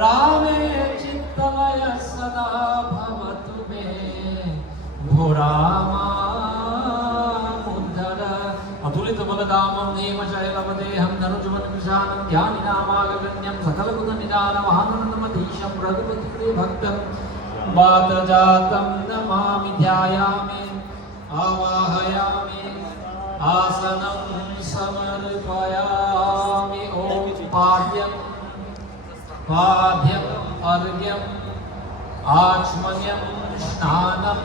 रामे चित्तमय सदा भवतु मे भो रामा मुद्धर अतुलित बलदामं नेमशैलवदेहं धनुजुवनकृशानं ध्यानिनामागगण्यं सकलगुणनिदानमहानन्दमधीशं रघुपतिप्रिय भक्तं वातजातं नमामि ध्यायामि आवाहयामि आसनं समर्पयामि ॐ पाद्यम् अर्घ्यम् आचमनीयं स्नानं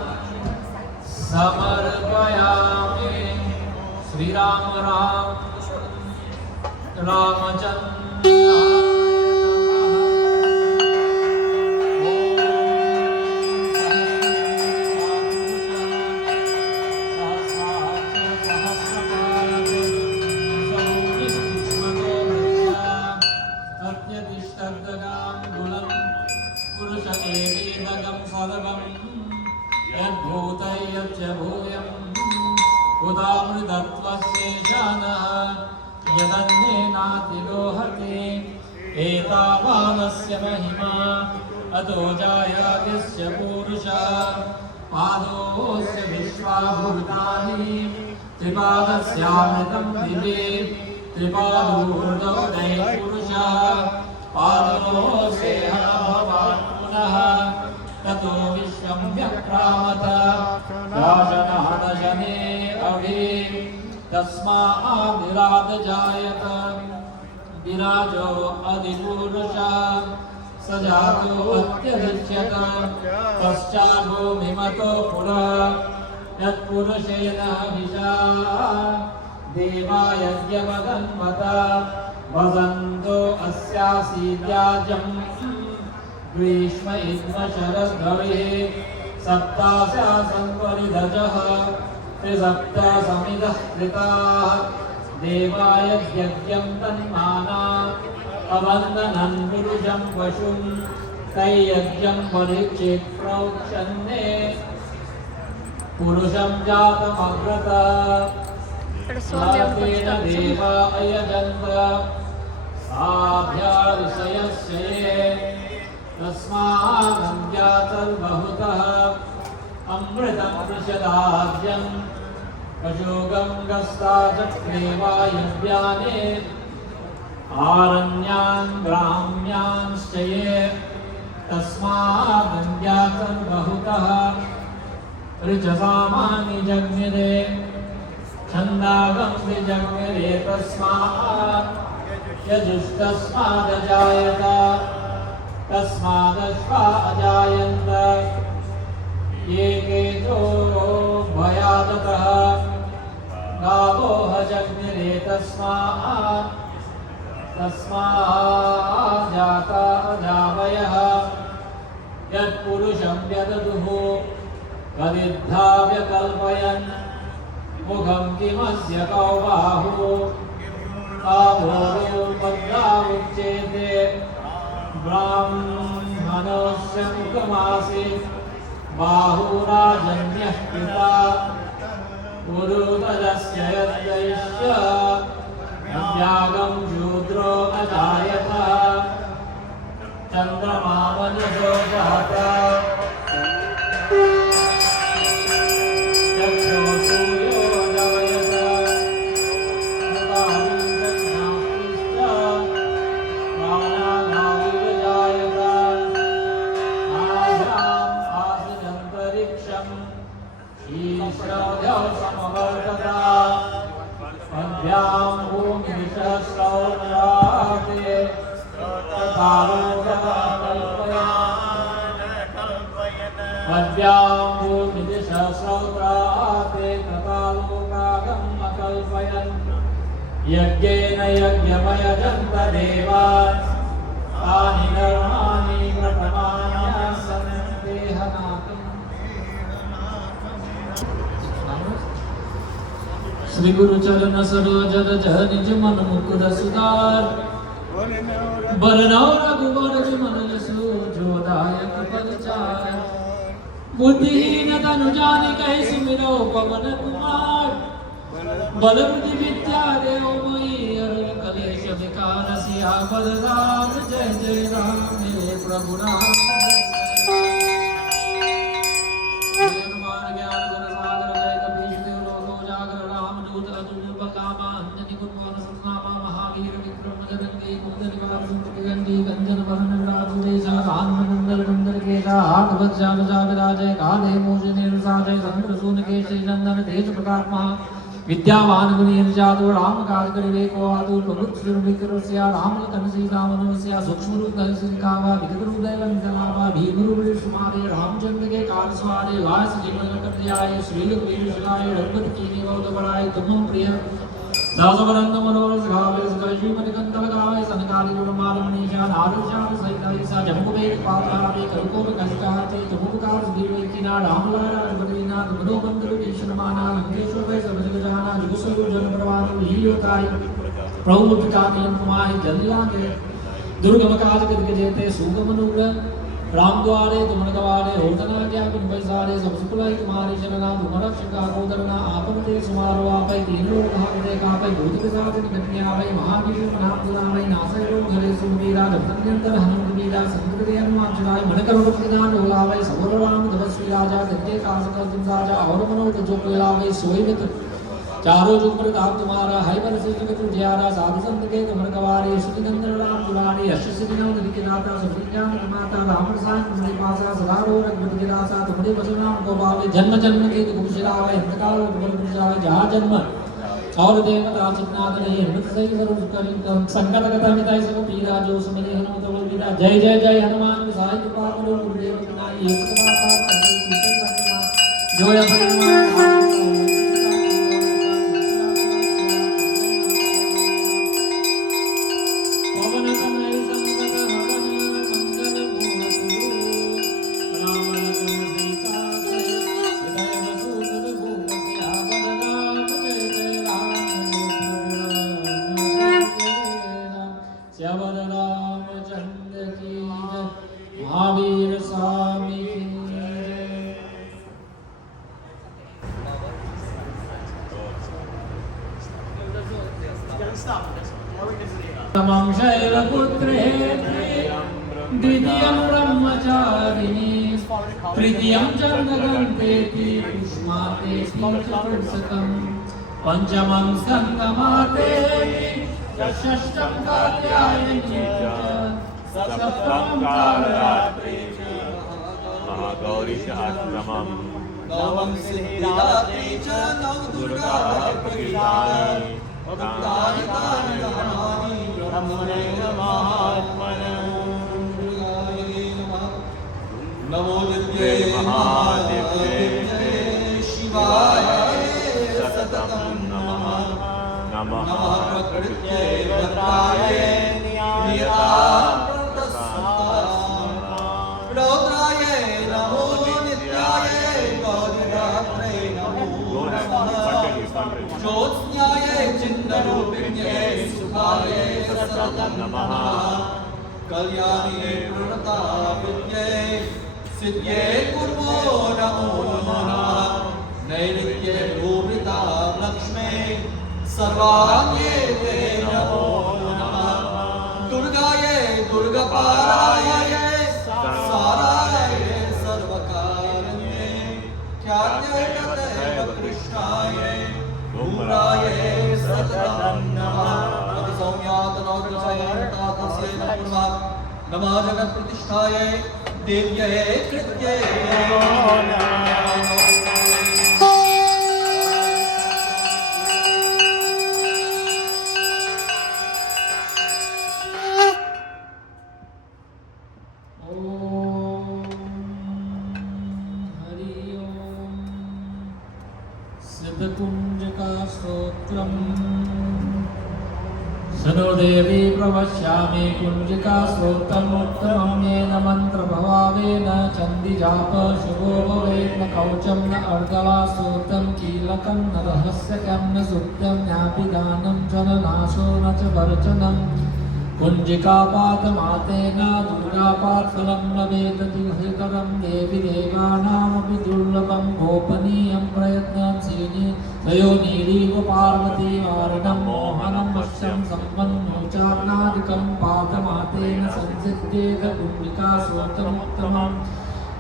समर्पयामि श्रीराम राम रामचन्द्र एतावानस्य महिमा अतो जायादिस्य पुरुषः पादोऽस्य विश्वाभूतानि त्रिपादस्यामृतं दिवे त्रिपादोर्ध्वोदय पुरुषः पादोऽस्येह भवान् पुनः ततो विश्वं व्यक्रामत राजनहनशने अभि तस्माद् जायत विराजो अधिपुरुषः स जातो अत्यधिष्यत पश्चाद्भूमिमतो पुरः यत्पुरुषेण विशा देवा यज्ञवदन्वत वदन्तो अस्यासीद्याजं ग्रीष्म इद्म शरद्भवे सप्तास्यासन् परिधजः त्रिसप्त समिधः कृताः देवाय यज्ञं तन्माना अवन्दनं पुरुषं पशुं तैयज्ञं परीक्षेत् प्रोक्षन्ने पुरुषं जातमग्रत देवा अयजन्त साभ्याऋषयस्य तस्मादन्यातर्बहुतः अमृतं वृषदाद्यं पशुगं गस्ता चक्रेवायव्याने आरण्यान् ग्राम्यांश्च ये तस्मादन्यातर्बहुतः ऋचसामानि जज्ञिरे छन्दागं विजज्ञिरे तस्मात् यजुस्तस्मादजायत तस्मादश्वा अजायन्त ये केतो भयादतः गावो हजग्निरे तस्मात् जाता अजावयः यत्पुरुषं व्यददुः कदिद्धा व्यकल्पयन् मुखं किमस्य कौ बाहुः तावोपद्धा उच्येते ब्राह्मणस्य मुखमासीत् बाहुराजन्यः पिता पुरुतजस्य यद्वैश्य त्यागं शूद्रो अजायत चन्द्रमा मनुजो जाता चक्षो सूर्यो जायत प्राणानाविर्जायत आभ्याम् आसिदन्तरिक्षम् ईश्वरौ समवर्तता अभ्यां भूमिसहस्रौराते अभ्यां भूमिसहस्रौराते तथालोकागम् अकल्पयन् यज्ञेन यज्ञमयजन्त देवान् तानि कर्माणि प्रथमान्यासन् देहनाथम् श्री गुरु चरण सरोज रज निज मन मुकुर सुधार बरनौ रघुवर विमल यशो जोदायक परिचार बुद्धिहीन तनु जानिकै सुमिरौ पवन कुमार बल बुद्धि विद्या देव मयि अरुण कलेश विकार सियावर राम जय जय राम मेरे प्रभु राम हनुमान ज्ञान गुण सागर जय कपीश देव लोको जागर राम दूत अतुल कामा अंजनी कुमार सतनामा महावीर विक्रम जगन्दी कुंदन निवार सुंदर गंडी गंजन वरण विराज देशा कान मंडल मंडल केशा हाथ वज्र विजा विराजय काले मोजने साजय संत सून केशरी नंदन तेज प्रताप महा विद्यावान गुणी निर्जातो राम काज करिवे को आतु प्रभुत सुर विक्रमस्या राम लखन सीता मनोस्या सूक्ष्म रूप धरि सिंहावा विकट रूप दैवन जलावा भीम रूप सुमारे रामचंद्र के काज सवारे लास जीवन कट जाए श्री वीर सुनाए रघुपति कीनी बहुत बड़ाई तुम प्रिय दासवरंद मनोर सखावे सकाशी मणिकंठ लगावे सनकादि गुण माल मनीषा नारद सहित सा जम्बु वेद पातावे कल्पोर कष्टाते तुमुकार दीवे किना रामलाल रघुपतिना तुमरो बंधु ईश्वर माना लंकेश्वर वे सब जग जाना जुगसु जन प्रवाह लीयोताय प्रभु मुक्तानि कुमाहि जल्लागे दुर्गम काज करके जेते सुगम अनुग्रह राम द्वारे तुम गवारे होतना क्या कुन बैसारे सब सुकुलाई तुम्हारी शरणा तुम रक्षका कोदरना आपन ते सुमारो आपै तीन लोक भागते कापै भूत पिशाच निकटने आवै महावीर नाम दुरावै नासै रोग हरे सुवीरा दत्तनियंतर हनुमत वीरा संकटे हनुमान चढ़ाई मन करो प्रतिदान होलावै सबर राम तपस्वी राजा गद्दे काज कर तुम राजा और मनोरथ जो कोलावै सोई मित चारों जुग प्रताप तुम्हारा है बल से जगत उजियारा साधु संत के तुम गवारे श्री नंदन राम दुलारे यश सिद्धि नवनिधि के दाता सब ज्ञान माता राम प्रसाद तुम्हारे पासा सदा रो रघुपति के दासा तुम्हारे बसु नाम को पावे जन्म जन्म के दुख बिसरावे अंतकाल उद्भव बिसरावे जहाँ जन्म और देवता चितनाथ नहीं मृत सही स्वरूप कर संकट कथा मिटाई सब पीरा जो सुमिरे हनुमत बल बीरा जय जय जय हनुमान गोसाई कृपा करो गुरुदेव की नाई ये सब पाप जो अपने महावीर स्वामी तमं शैलपुत्रे द्वितीयं ब्रह्मचारिणी तृतीयं चन्द्रगन्तेति पुष्मातेति चतुर्थकं पंचमं स्कन्दमातेति षष्ठं कात्यायनी सप्तमं कालरात्रि महागौरी सहस्रमं नवम सिद्धिदात्री च नवदुर्गा प्रकीर्तानि भक्तानि तानि नमामि ब्रह्मणे महात्मने नमो दिव्ये महादिव्ये शिवाय सततं नमः नमः प्रकृत्यै वक्त्राय नियता रौद्राय नमो नित्याय गौरीरात्रे नमो ज्योत्स्नाय चिन्नरूपिण्यै सुखाय सततं नमः कल्याणी प्रणतापिन्यै सिद्ध्यै कुर्वो नमो नमः नैऋत्ये रूपिता लक्ष्मे सर्वाङ्गे ते नमो नमः दुर्गायै दुर्गपाराय साराय सर्वकार्ये ख्यात्यै तदैव कृष्णाय धूम्राय सततं नमः अति सौम्यात नौग्रहस्य नमः जगत्प्रतिष्ठायै देव्यै कृत्यै नमो नमः सिद्धकुंजका स्तोत्रम् सनो देवी प्रवक्ष्यामि कुंजिका स्तोत्रमुत्तमं येन मन्त्रप्रभावेन चण्डीजाप शुभो भवेत् न कवचं न अर्गला स्तोत्रं कीलकं न रहस्यकं न सुप्तं ज्ञापिदानं च न नाशो न च वर्चनं कुञ्जिकापातमातेन दुर्गापात्फलं लभेत दिवसकरं देवि देवानामपि दुर्लभं गोपनीयं प्रयत्नं सीनि तयोनीरीव पार्वती वारणं मोहनं वश्यं सम्पन्नोच्चारणादिकं पातमातेन संसिद्ध्येत कुञ्जिकासोत्तमोत्तमम्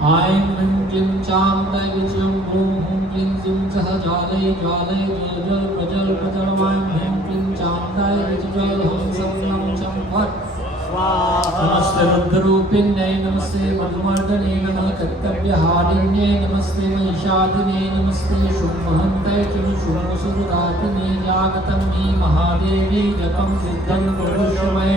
ऐं ह्रीं क्लीं चां दैविच्यं ॐ हुं क्लीं जुं सह ज्वालय ज्वालय ज्वल प्रजल प्रजल ऐं ह्रीं क्लीं चां दैविच्यं हं सं लं चं फट् नमस्ते रुद्ररूपिण्यै नमस्ते मधुमर्दने नमः कर्तव्यहारिण्ये नमस्ते महिषादिने नमस्ते शुम्भहन्त्यै च शुम्भसुरघातिने जागतं हि महादेवी जपं सिद्धं कुरुष्व मे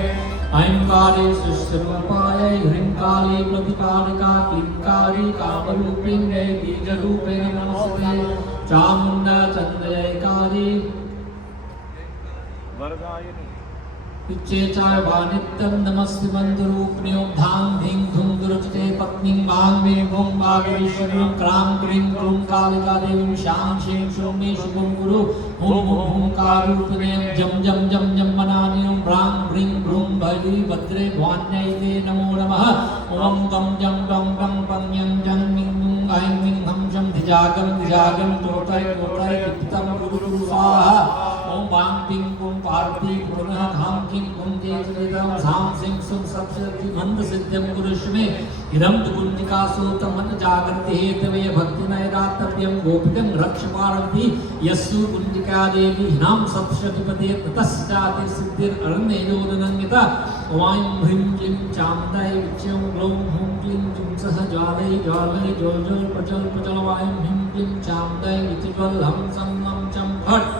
ऐंकारे सृष्टिरूपायै ह्रींकारे प्रतिकारिका क्लींकारी कामरूपिण्यै बीजरूपेण नमस्ते चामुण्डा चन्द्रैकारी पिच्चे चाय वानित्यं नमस्ते मंत्ररूपिण्यों धाम धीं धूम दुरुचते पत्नीं वांग मे भों वागीश्वरीं क्रां क्रीं क्रूं कालिका देवीं शां शीं शूं मे शुभं गुरु हुं हुं हुंकारूपिणे जम जम जम जम मनानिं ब्रां ब्रीं ब्रूं भैरी भद्रे भवान्यै ते नमो नमः ओं गं जं डं डं पं यं जं मिं मुं ऐं मिं हं शं धिजागं तोतै पित्तं गुरु स्वाहा ओं वां पिं पुं पार्वती पुनः धाम किं पुं तेजवेदं धाम सिंह सुं सप्तशती मंद सिद्धं कुरुष्वे इदं तु कुञ्जिकासोतमन जागृति हेतवे भक्तिनैरातव्यं गोपिकं रक्ष पार्वती यस्सु कुञ्जिका देवी नाम सप्तशतीपदे ततश्चाति सिद्धिररण्ययोदनन्विता ओं ह्रीं क्लीं चामुण्डायै विच्यं ग्लौं हुं क्लीं जुं सह ज्वालय ज्वालय ज्वल ज्वल प्रज्वल प्रज्वल ऐं ह्रीं क्लीं चामुण्डायै विच्यज्वल हं सं लं चं फट्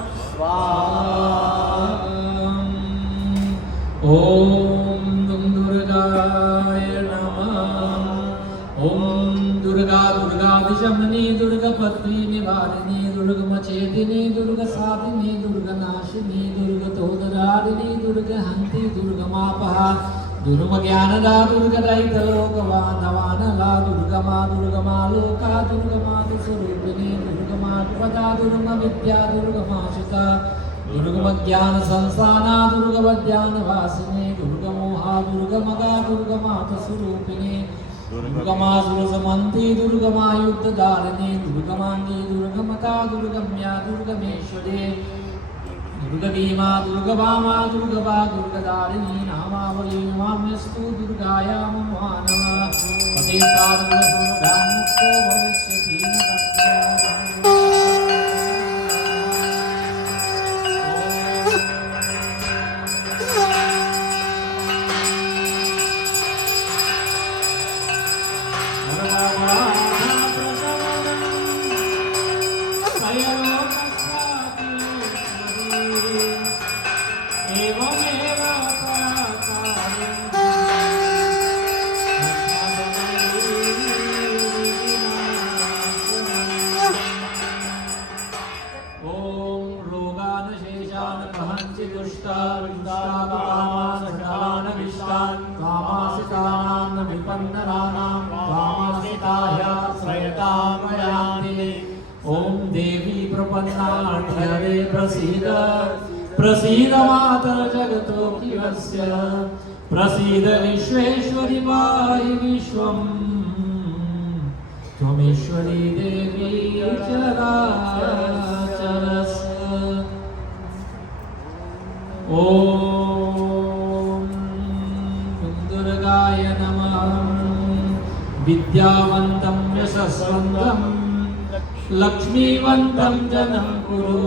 ओम दुर्गाय नमः ओम दुर्गा दुर्गादिशमनी दुर्गपत्री निवारिणी दुर्गमच्छेदिनी दुर्गसाधिनी दुर्गनाशिनी दुर्गतोदरारिणी दुर्गहन्ति दुर्गमापहा दुर्गज्ञानदा दुर्गदैतलोकवानवानला दुर्गमा दुर्गमालोका दुर्गमातुस्वरूपिणी दुर्गमात्पदा दुर्गमविद्या दुर्गमाशिता दुर्गमज्ञान संस्थाना दुर्गमज्ञान वासिनी दुर्गमोहा दुर्गमगा दुर्गमातस्वरूपिणी दुर्गमासुरसमन्ति दुर्गमायुद्धधारिणी दुर्गमांगी दुर्गमता दुर्गम्या दुर्गमेश्वरी दुर्गभीमा दुर्गभामा दुर्गभा दुर्गधारिणी नामावली नमाम्यस्तु दुर्गाया नमः पदे साधुसुरगामुक्तो भविष्यति न ओम देवी प्रपन्नाढ्यरे प्रसीद प्रसीद मातर जगतोऽखिलस्य प्रसीद विश्वेश्वरि पाहि विश्वम् त्वमेश्वरी देवी चराचरस्य ओम दुर्गाय नमः विद्यावन्तं यशस्वन्तं लक्ष्मीवन्तं जनं कुरु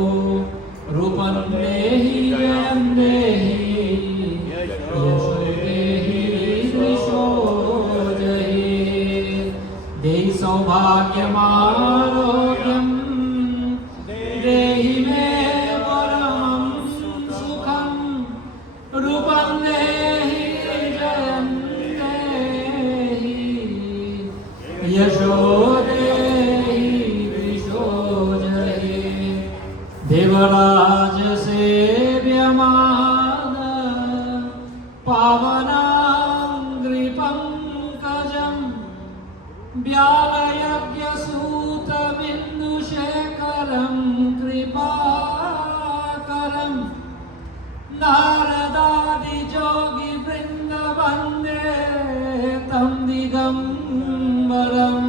रूपं देहि जयं देहि यशो देहि दिशो जहि देहि सौभाग्यमारोग्यं देहि मे परमं सुखं रूपं देहि जयं देहि यशो देवराज सेव्यमान पावनाङ्घ्रिपङ्कजं व्यालयज्ञसूतबिन्दुशेखरं कृपाकरं नारदादियोगिभिः परम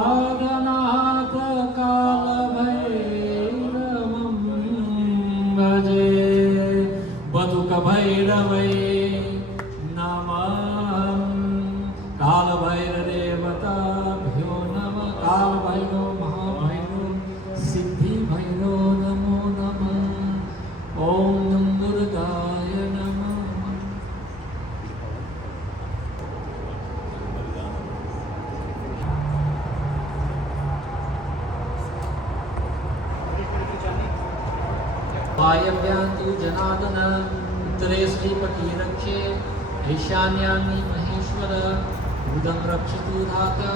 काशिकापुरादनाथ कालभैरवं भजे बतुकभैरवै नमः कालभैरदेवताभ्यो नमः कालभैरव महाभैरव सिद्धिभैरव नमो नमः ॐ दुर्गाय नमः वायव्यान्तु जनार्दन उत्तरे श्रीपतिरक्षे ईशान्यानि महेश्वर बुधं रक्षतु धाता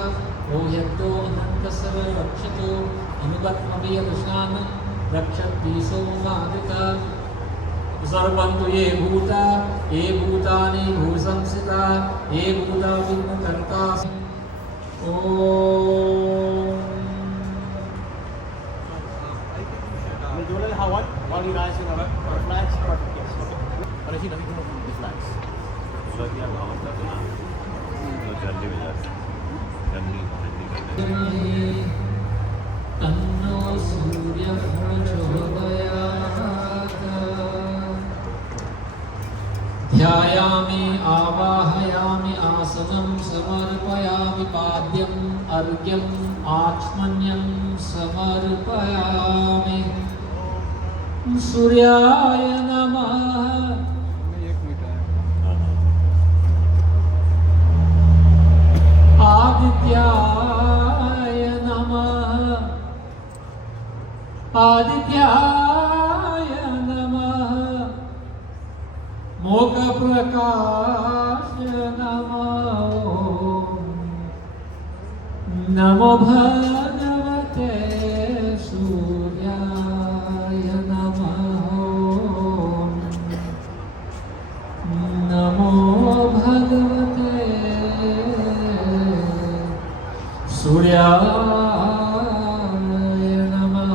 ओह्यक्तो अनन्तसर्व रक्षतु अनुगत्मभियदुषान् रक्षति सोमादिता सर्वन्तु ये भूतानि भूसंसिता ये भूता विघ्नकर्ता ओम We'll do a little Hawat while you guys in our flags. Perfect, yes. Okay. But I see nothing to do with the flags. पूरा किया गाँव का तो ना तो जल्दी में जाते जल्दी जल्दी करते तन्नो सूर्यः प्रचोदयात् ध्यायामि आवाहयामि आसनं समर्पयामि पाद्यम् अर्घ्यम् आचमन्यं समर्पयामि सूर्याय नमः आदित्याय नमः आदित्याय नमः मोघप्रकाश नमः नमो भगवते सूर्याय नमः नमो भगवते सूर्याय नमः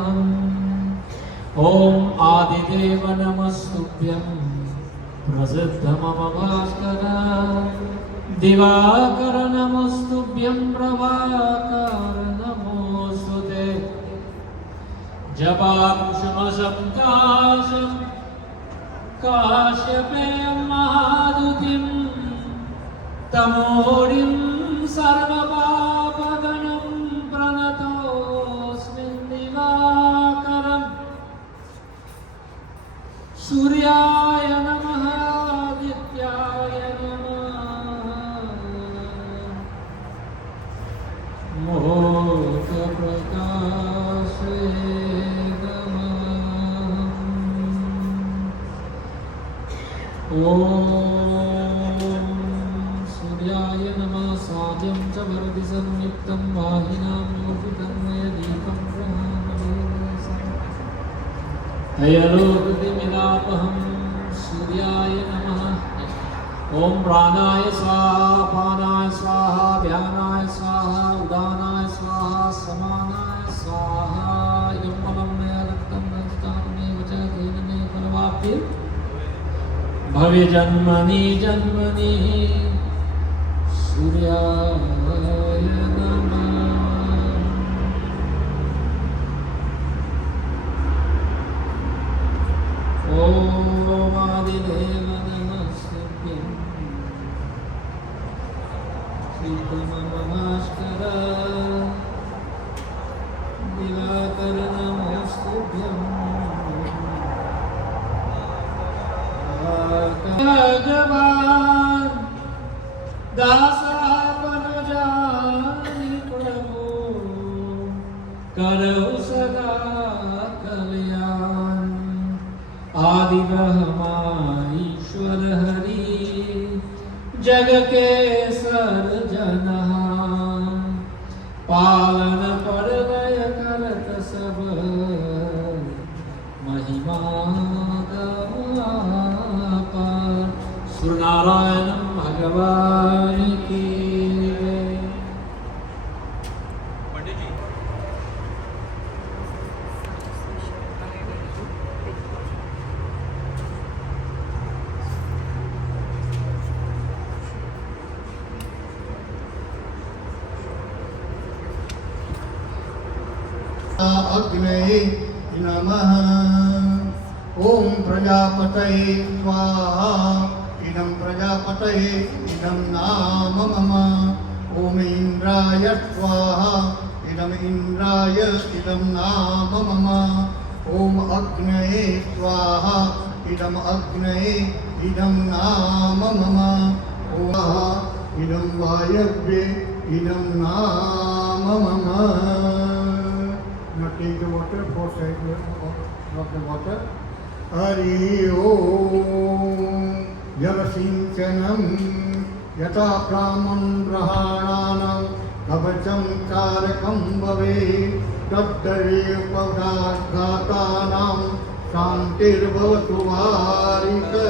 ॐ आदिदेव नमस्तुभ्यं प्रसिद्ध मम भास्कर दिवाकर नमस्तुभ्यं प्रभाकर नमोऽस्तुते जपाकुसुमसङ्काशं काश्यपेयं महादुतिं तमोरिं सर्वपापगणं प्रणतोऽस्मि दिवाकरम् सूर्याय नमः आदित्याय नमः मोघप्रकाशे नमः ॐ सूर्याय नमः साध्यं च भरति संयुक्तं वाहिनां योगितं मयदीपं तयलोकतिमिरापहं सूर्याय नमः ॐ प्राणाय स्वाहा अपानाय स्वाहा व्यानाय स्वाहा उदानाय स्वाहा समानाय स्वाहा यं फलं मे रक्तं रक्तात्मेव च तेन मे फलवाप्तिः भवे जन्मनि जन्मनि सूर्याय नमः ॐ आदिदेव नमस्तुभ्यं श्रीतममभास्कर दिवाकर नमस्तुभ्यं भगवान् दासापनुजानि प्रभो करौ सदा कल्याण आदि ब्रह्मा ईश्वर हरि जग के सर्जनः पालन परलय करत सब महिमा गापर सूर्यनारायण भगवान की अग्नये नमः। ओम प्रजापतये स्वाहा। इदं प्रजापतये इदं नाम मम। ओम इंद्राय स्वाहा। इदं इंद्राय इदं नाम मम। ओम अग्नये स्वाहा। इदं अग्नये इदं नाम मम। ओम इदं वायव्ये इदं नाम मम। Now take the water, four sides of the water. Hari Om Jalasincanam Yata Brahman Rahananam Kavacham Karakam Bhave Tattare Pagatanam Shantir Bhavatu Varika.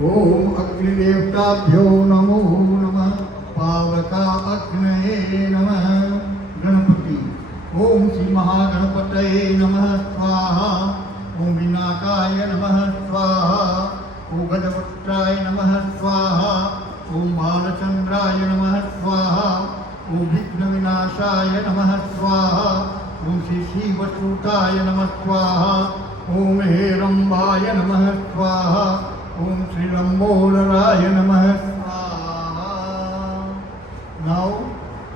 Om Agni Devtabhyo Namo Namah Pavaka Agnaye Namah. Ganpati ओम श्री महागणपतये नमः स्वाहा। ओम विनाकाय नमः स्वाहा। ओम गजपुत्राय नमः स्वाहा। ओम बालचंद्राय नमः स्वाहा। ओम विघ्न विनाशाय नमः स्वाहा। ओम श्री शिवसूताय नमः स्वाहा। ओम हेरंबाय नमः स्वाहा। ओम श्री लंबोदराय नमः स्वाहा। नाउ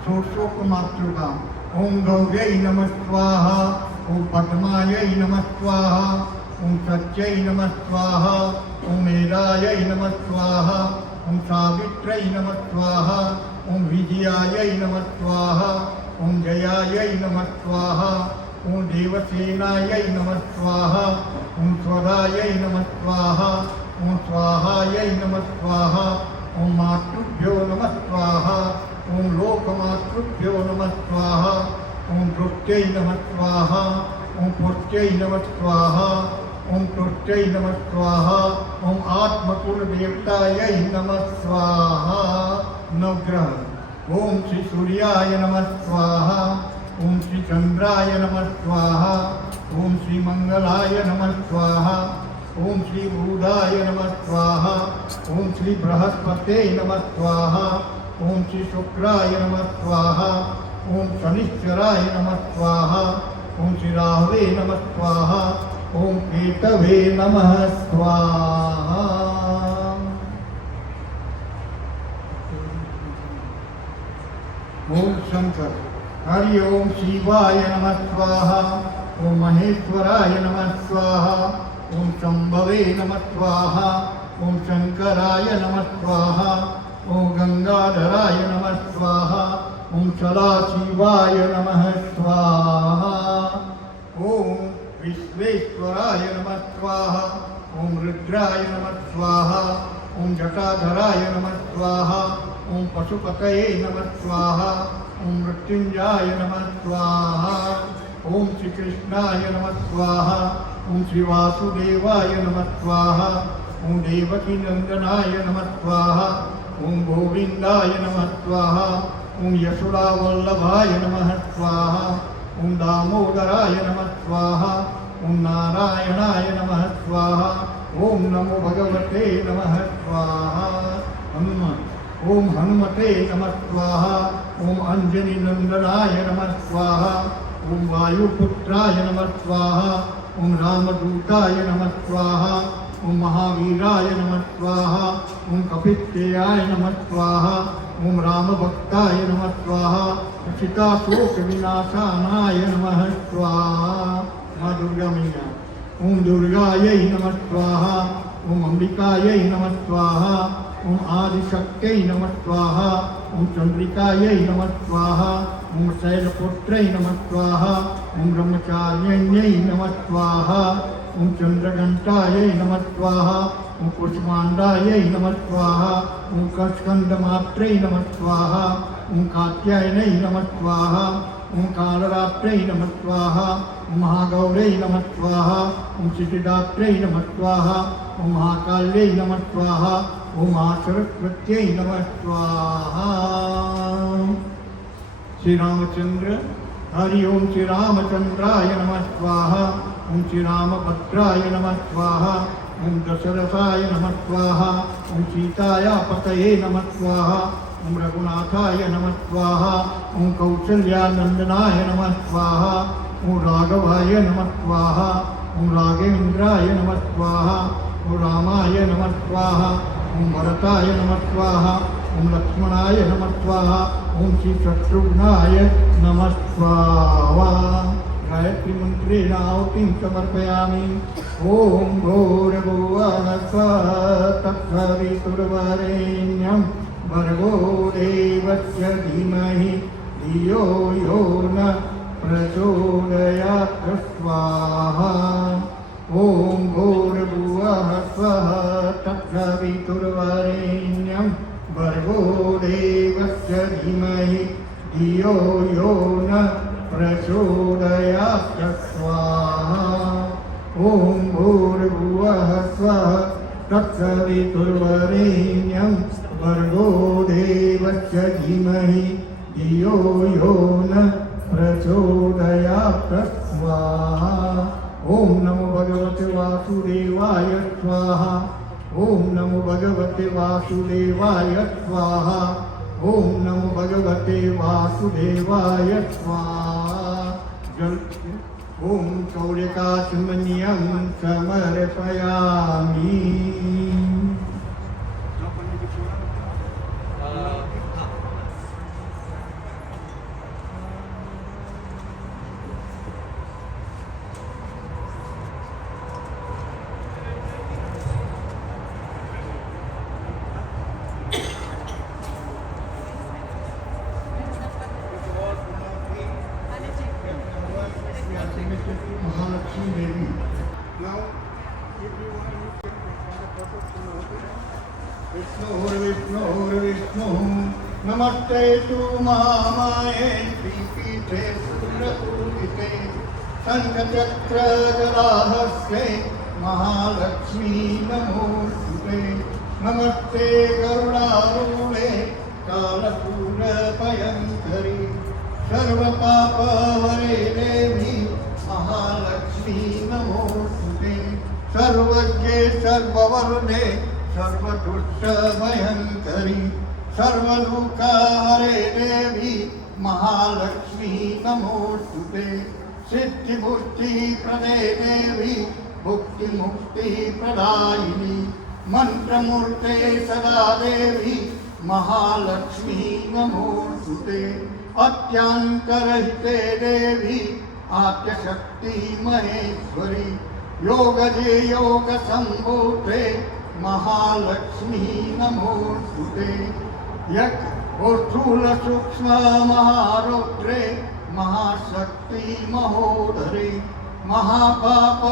षोडशोपमातृका ओम गौर्यै नमः स्वाहा। ओम पद्मायै नमः स्वाहा। ओम सत्यै नमः स्वाहा। ओम मेधायै नमः स्वाहा। ओम सावित्र्यै नमः स्वाहा। ओम विजयायै नमः स्वाहा। ओम जयायै नमः स्वाहा। ओम देवसेनायै नमः स्वाहा। ओम स्वरायै नमः स्वाहा। ओम स्वाहायै नमः स्वाहा। ओम मातृभ्यो नमः स्वाहा। ओम लोकमातृभ्यो नमः स्वाहा। ओम दृष्ट्यै नमः स्वाहा। ओम पुष्ट्यै नमः स्वाहा। ओम तुष्ट्यै नमः स्वाहा। ओम आत्मकुल देवतायै नमः स्वाहा। नवग्रह ओम श्री सूर्याय नमः स्वाहा। ओम श्री चंद्राय नमः स्वाहा। ओम श्री मंगलाय नमः स्वाहा। ओम श्री बुधाय नमः स्वाहा। ओम श्री बृहस्पते नमः स्वाहा। ओम श्री शुक्राय नमः स्वाहा। ओम शनिश्चराय नमः स्वाहा। ओम श्री राहवे नमः स्वाहा। ओम केतवे नमः स्वाहा। ओम शंकर हरि ओम शिवाय नमः स्वाहा। ओम महेश्वराय नमः स्वाहा। ओम शंभवे नमः स्वाहा। ओम शंकराय नमः स्वाहा। ओम गंगाधराय नमः स्वाहा। ओम सदाशिवाय नमः स्वाहा। ओम विश्वेश्वराय नमः स्वाहा। ओम रुद्राय नमः स्वाहा। ओम जटाधराय नमः स्वाहा। ओम पशुपतये नमः स्वाहा। ओम मृत्युंजयाय नमः स्वाहा। ओम श्री कृष्णाय नमः स्वाहा। ओम श्री वासुदेवाय नमः स्वाहा। ओम देवकी नंदनाय नमः स्वाहा। ओम गोविंदाय नमः स्वाहा। ओम यशोदावल्लभाय नमः स्वाहा। ओम दामोदराय नमः स्वाहा। ओम नारायणाय नमः स्वाहा। ओम नमो भगवते नमः स्वाहा। हनुमत ओम हनुमते नमः स्वाहा। ओम अंजनी नंदनाय नमः स्वाहा। ओम वायुपुत्राय नमः स्वाहा। ओम रामदूताय नमः स्वाहा। ओम महावीराय नमः स्वाहा। ओम कपित्याय नमः स्वाहा। ओम रामभक्ताय नमः स्वाहा। सीताशोक विनाशानाय नमः स्वाहा। माँ दुर्गा मैया ओम दुर्गायै नमः स्वाहा। ओम अंबिकायै नमः स्वाहा। ओम आदिशक्त्यै नमः स्वाहा। ओम चंद्रिकायै नमः स्वाहा। ओम शैलपुत्रै नमः स्वाहा। ओम ब्रह्मचारिण्यै नमः स्वाहा। ओम चंद्रघंटायै नमः स्वाहा। ओम कुष्मांडायै नमः स्वाहा। ओम कस्कंदमात्रै नमः स्वाहा। ओम कात्यायनै नमः स्वाहा। ओम कालरात्रै नमः स्वाहा। ओम महागौरै नमः स्वाहा। ओम सिद्धिदात्रै नमः स्वाहा। ओम महाकाल्यै नमः स्वाहा। ओम महासरस्वत्यै नमः स्वाहा। श्री रामचंद्र हरि ओम श्री रामचंद्राय नमः स्वाहा। ॐ श्रीरामभद्राय नमः स्वाहा ॐ दशरथाय नमः स्वाहा ॐ सीतायापतये नमः स्वाहा ॐ रघुनाथाय नमः स्वाहा ॐ कौसल्यानन्दनाय नमः स्वाहा ॐ राघवाय नमः स्वाहा ॐ राघवेन्द्राय नमः स्वाहा ॐ रामाय नमः स्वाहा ॐ भरताय नमः स्वाहा ॐ लक्ष्मणाय नमः स्वाहा ॐ श्रीशत्रुघ्नाय नमः स्वाहा गायत्री मंत्रेण आहुतिं समर्पयामि ॐ भूर्भुवः स्वः तत्सवितुर्वरेण्यं भर्गो देवस्य धीमहि धियो यो न प्रचोदयात् स्वाहा ॐ भूर्भुवः स्वः तत्सवितुर्वरेण्यं भर्गो देवस्य धीमहि धियो यो न प्रचोदयात् स्वाहा ॐ भूर्भुवः स्वः तत्सवितुर्वरेण्यं भर्गो देवस्य धीमहि धियो यो न प्रचोदयात् स्वाहा ॐ नमो भगवते वासुदेवाय स्वाहा ॐ नमो भगवते वासुदेवाय स्वाहा ॐ नमो भगवते वासुदेवाय स्वाहा ॐ चौर्यकाचमन्यं समर्पयामि Mahalakshmi Devi. Now, if you want to Vishnu, Vishnu, Namaste tu Mahamaye, Sripite Surapurite, Sankachakra Jalahasye, Mahalakshmi Namostute, Namaste Garudharule, Kalapura Payankari, Sarva Papa Hare Devi, Mahalakshmi नमोस्तुते सर्वज्ञे सर्ववर्णे सर्वदुष्ट भयंकरी सर्वदुःखहरे देवी महालक्ष्मी नमोस्तुते सिद्धिबुद्धि प्रदे देवी भुक्ति मुक्ति प्रदायिनी मंत्रमूर्ते सदा देवी महालक्ष्मी नमोस्तुते अत्यंतरहिते देवी आद्यशक्ति महेश्वरी योगजे योग संभूते महालक्ष्मी नमोस्तुते यज्ञ और स्थूल सूक्ष्म महारौद्रे महाशक्ति महोदरे महापाप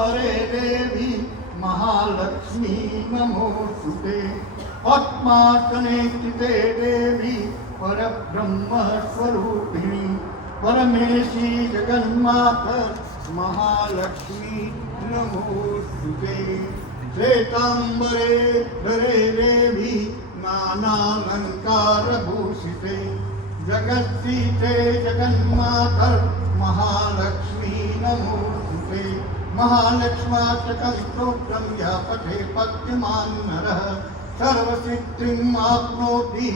हरे देवी महालक्ष्मी नमोस्तुते आत्मासने स्थिते देवी परब्रह्म स्वरूपिणी परमेशी जगन्माता महालक्ष्मी नमोस्तुते श्वेतांबरे धरे देवी नानालंकार भूषिते जगत्स्थिते जगन्माता महालक्ष्मी नमोस्तुते महालक्ष्म्याष्टकं स्तोत्रं यः पठे पद्यमान् नरः सर्वसिद्धिम् आप्नोति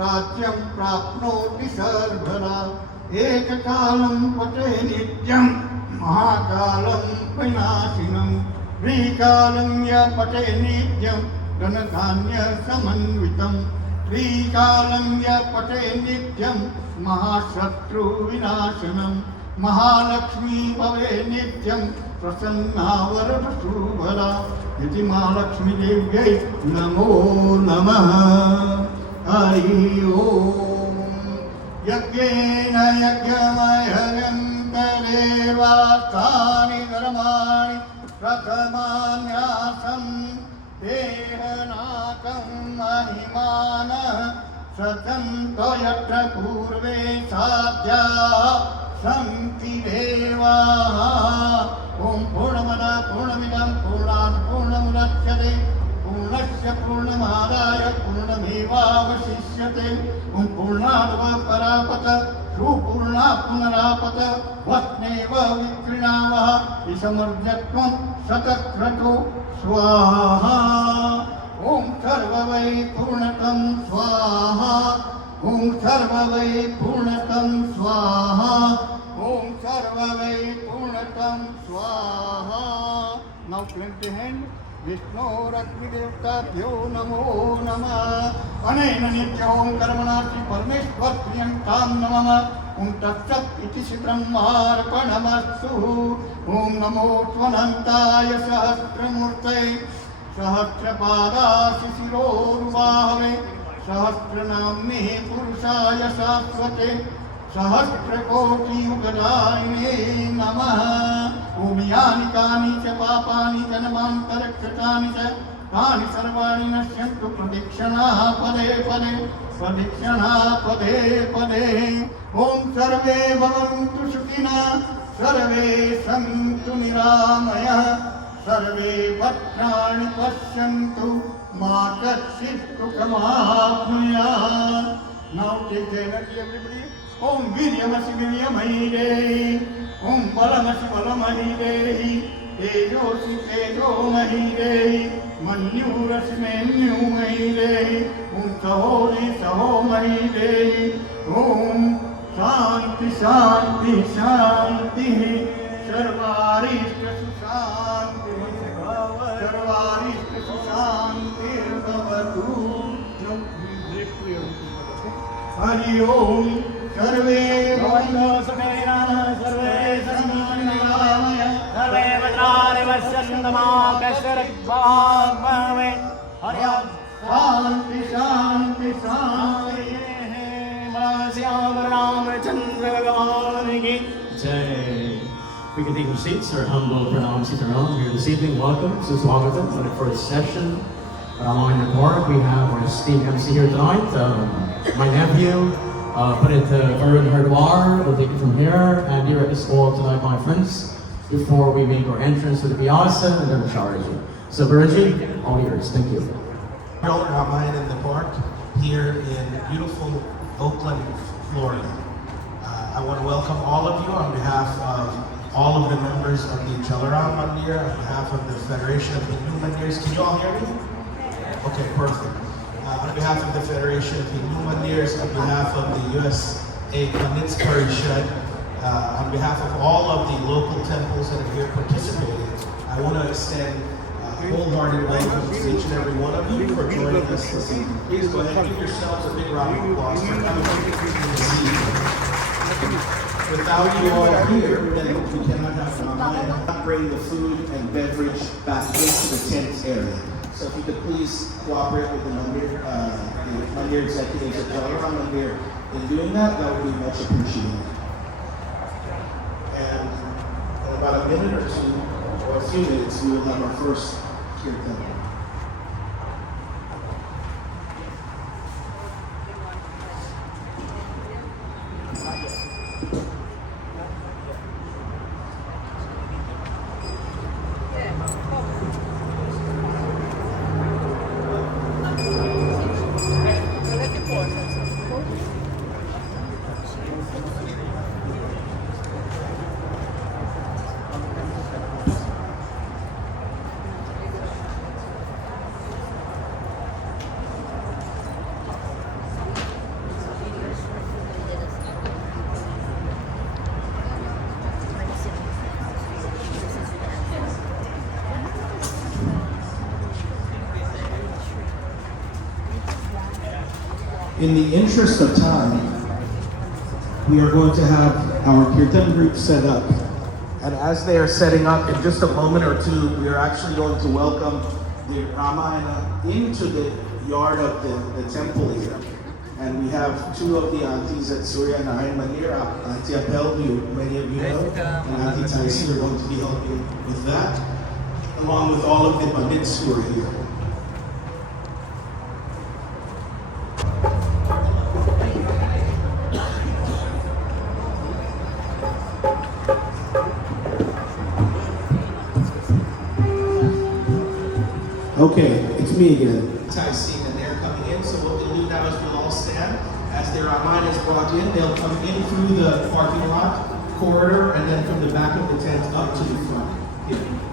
राज्यं प्राप्नोति सर्वदा एककालं पठे नित्यं महाकालं विनाशिनं त्रिकालं यः पठे नित्यं धनधान्यसमन्वितं त्रिकालं यः पठे नित्यं महाशत्रुविनाशनं महालक्ष्मी भवे नित्यं प्रसन्ना वरद शुभदा इति महालक्ष्मीदेव्यै नमो नमः हरि ओम् यज्ञेन यज्ञमयहयन्तदेवास्तानि धर्माणि प्रथमान्यासं देहनाकं महिमानः सतन्तो यत्र पूर्वे साध्याः सन्ति देवाः ॐ पूर्णमदः पूर्णमिदं पूर्णात् पूर्णमुदच्यते पूर्णस्य पूर्णमादाय पूर्णमेवावशिष्यते ॐ पूर्णात् परापत सुपूर्णा पुनरापत वस्नेव विक्रीणावः विसमर्जत्वं शतक्रतु स्वाहा ॐ सर्ववै पूर्णतं स्वाहा ॐ सर्ववै पूर्णतं स्वाहा ॐ सर्ववै पूर्णतं स्वाहा Now cleanse the hand. विष्णोरग्निदेवताभ्यो नमो नमः अनेन नित्यं कर्मणा श्री परमेश्वर प्रियंकां नमः ॐ तत्सत् इति श्री ब्रह्मार्पणमस्तु ॐ नमो त्वनन्ताय सहस्रमूर्तये सहस्रपादाशिशिरोरुबाहवे सहस्रनाम्ने पुरुषाय शाश्वते सहस्रकोटियुगदायिने नमः ॐ यानि कानि च पापानि जन्मान्तरकृतानि च तानि सर्वाणि नश्यन्तु प्रदक्षिणाः पदे पदे प्रदक्षिणाः पदे पदे ॐ सर्वे भवन्तु सुखिनः सर्वे सन्तु निरामयः सर्वे भद्राणि पश्यन्तु मा कश्चित् दुःखमाप्नुयात् Now take the energy everybody. Om Viryamasi Viryamahidehi Om Balamasi Balamahidehi Tejosi Tejomahidehi Manyurasi Manyumahidehi Om Sahori Sahomahidehi Om Shanti Shanti Shanti Sarvarishta Sushanti Sarvarishta Sushanti Bhavatu Hari Om सर्वे भवन्तु सुखिनः सर्वे सन्तु निरामयः सर्वे भद्राणि पश्यन्तु मा कश्चित् भवेत् हरि ओम् शांति शांति शांति श्याम रामचंद्र भगवान की जय. We can take our seats. Our humble pranam sitaram here this evening. Welcome to Swagatam for the first session. Along the board, we have our esteemed MC here tonight, my nephew. Parit Varun Hardwar will take it from here and here at the school tonight, my friends, before we make our entrance to the piazza and then the Sharaji. So Varunji, all yours. Thank you. Ramayana in the park here in beautiful Oakland, Florida. I want to welcome all of you on behalf of all of the members of the Jalaram Mandir, on behalf of the Federation of Hindu Mandirs. Can you all hear me? Okay, perfect. On behalf of the Federation of Hindu Mandirs, on behalf of the USA Pandits Parishad, on behalf of all of the local temples that are here participating, I want to extend wholehearted welcome to each and every one of you for joining us this evening. Please go ahead and give yourselves a big round of applause for coming this evening. Without you all here, then we cannot have Ramayana. Bring the food and beverage back into the tent area. So if you could please cooperate with the Mandir executives at Jalaram Mandir in doing that, that would be much appreciated. And in about a minute or two, or a few minutes, we will have our first kirtan. In the interest of time, we are going to have our kirtan group set up. And as they are setting up, in just a moment or two, we are actually going to welcome the Ramayana into the yard of the temple here. And we have two of the aunties at Surya Narayan Mandir, Auntie Apel, who many of you know, and Auntie Taisi are going to be helping with that, along with all of the Pandits who are here. Okay, it's me again. Taisi, and they're coming in, so what we'll do now is we'll all stand as they're Ramayana is brought in, they'll come in through the parking lot corridor and then from the back of the tent up to the front. Here.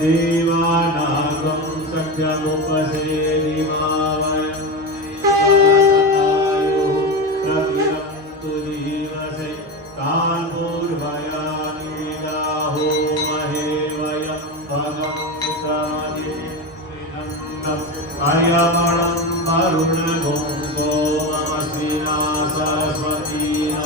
देवानागं सख्यमुपसेदिमावयं आर्यमणं वरुणगुंसो ममस्विना सरस्वतीना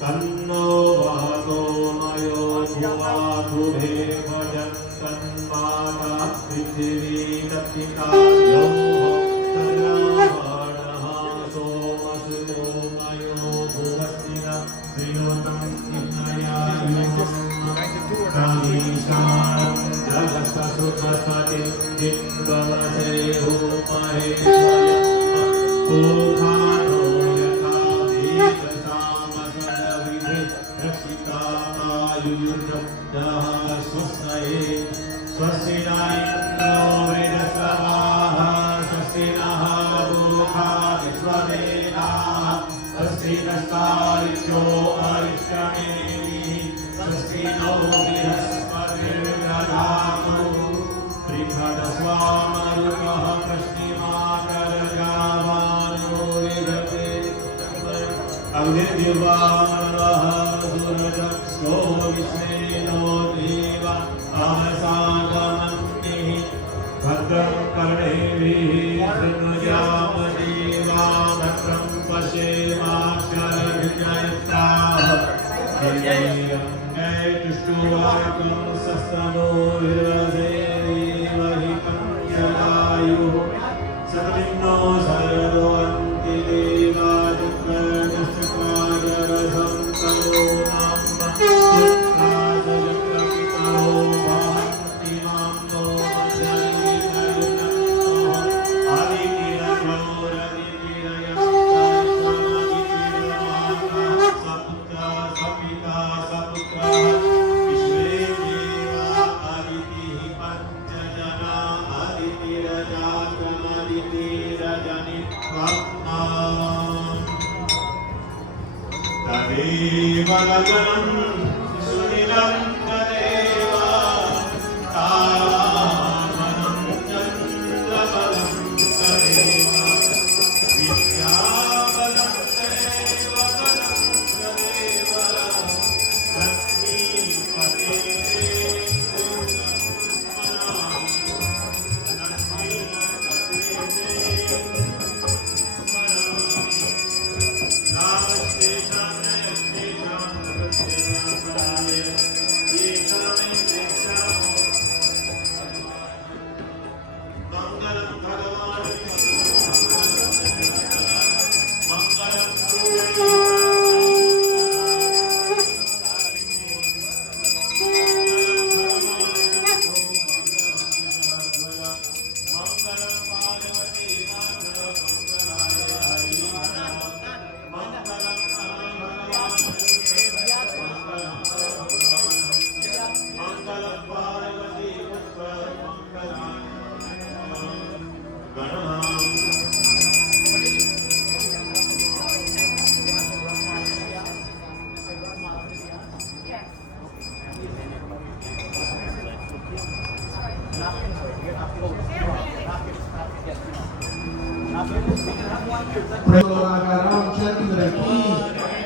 तन्नो वहतो मयो भुवाधुभे भजन्तन्माता पृथिवी दत्तिका यो तद्रावणः सोमसुतो मयो भुवस्तिना श्रीयोतं Kamishanam Jagastasukasati Jindvase Rupahe Ukhano Yatha Vedasama Sadavide Rakshita Ayurram Daha Swasnaye Swastina Indro Vedasavaha Swastina Dukha Vishwadenaha Swastina Staricho Arishtanevi Swastino Vihaspatirgadhato Trikadasvamarukah Prashnimakaragavano Nidate Agnidyavanaha Surajaksho Visheno Deva Ahasagamanihi Bhadram Karnevihi Srinujyamadeva Bhadram Pashemaksharavijayatraha Tushtuvarkam sastano viraseni vahikam yadayu Saklimno sarado anti deva Dukkarnastakvajarasam talo namma Sutrajajakrakitaro vahanti mamno Madhyayitayunamno Aditirayoraditirayam Saputra sapita saputra Tadeva Sunilam Tadeva Tavanam Chandrabalam Tadeva Vidyabalam Tadeva Tadeva Lakshmi Patete Manam Lakshmi Patete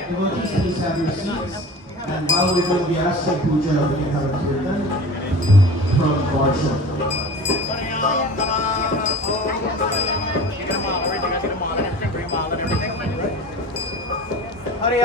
Devotees, please have your seats. And while we're doing the Asya Puja, we can have a kirtan from Varsha. Hare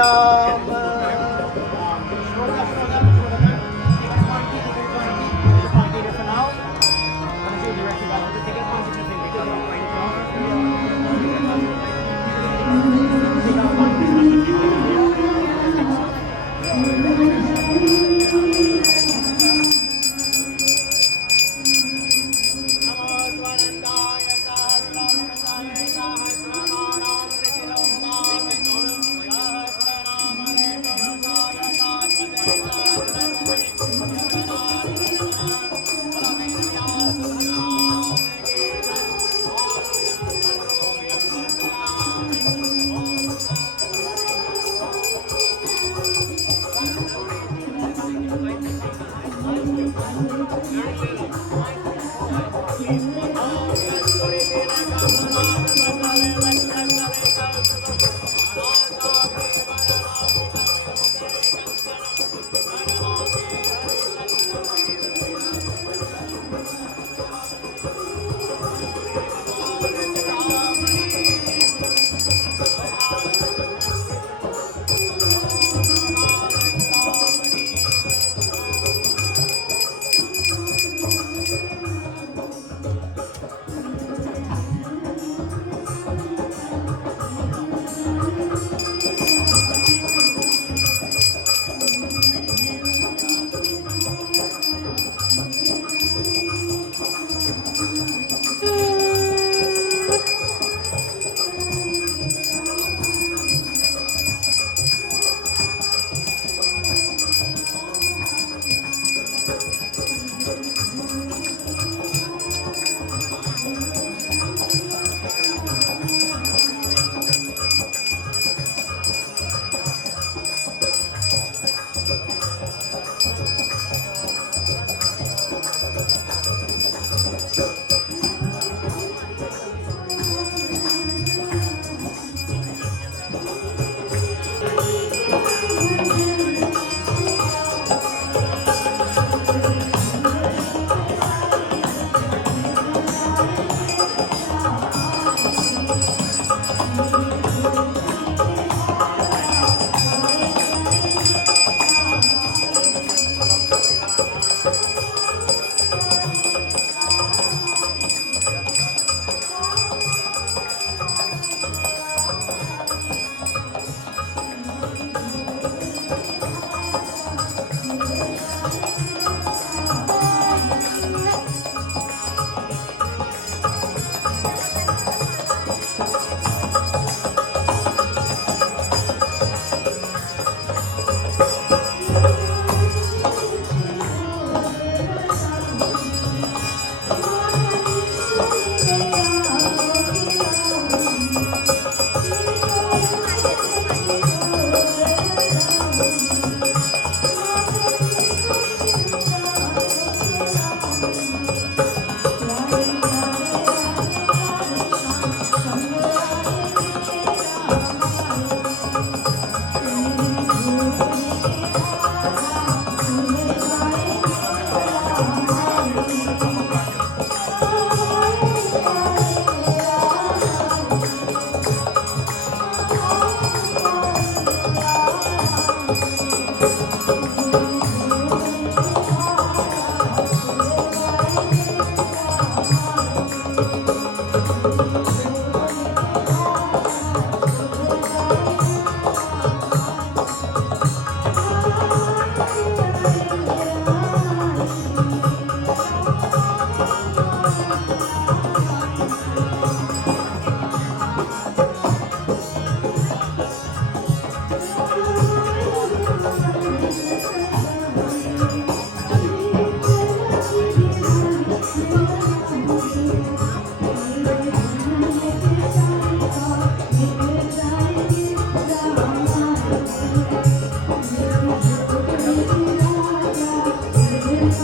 Thank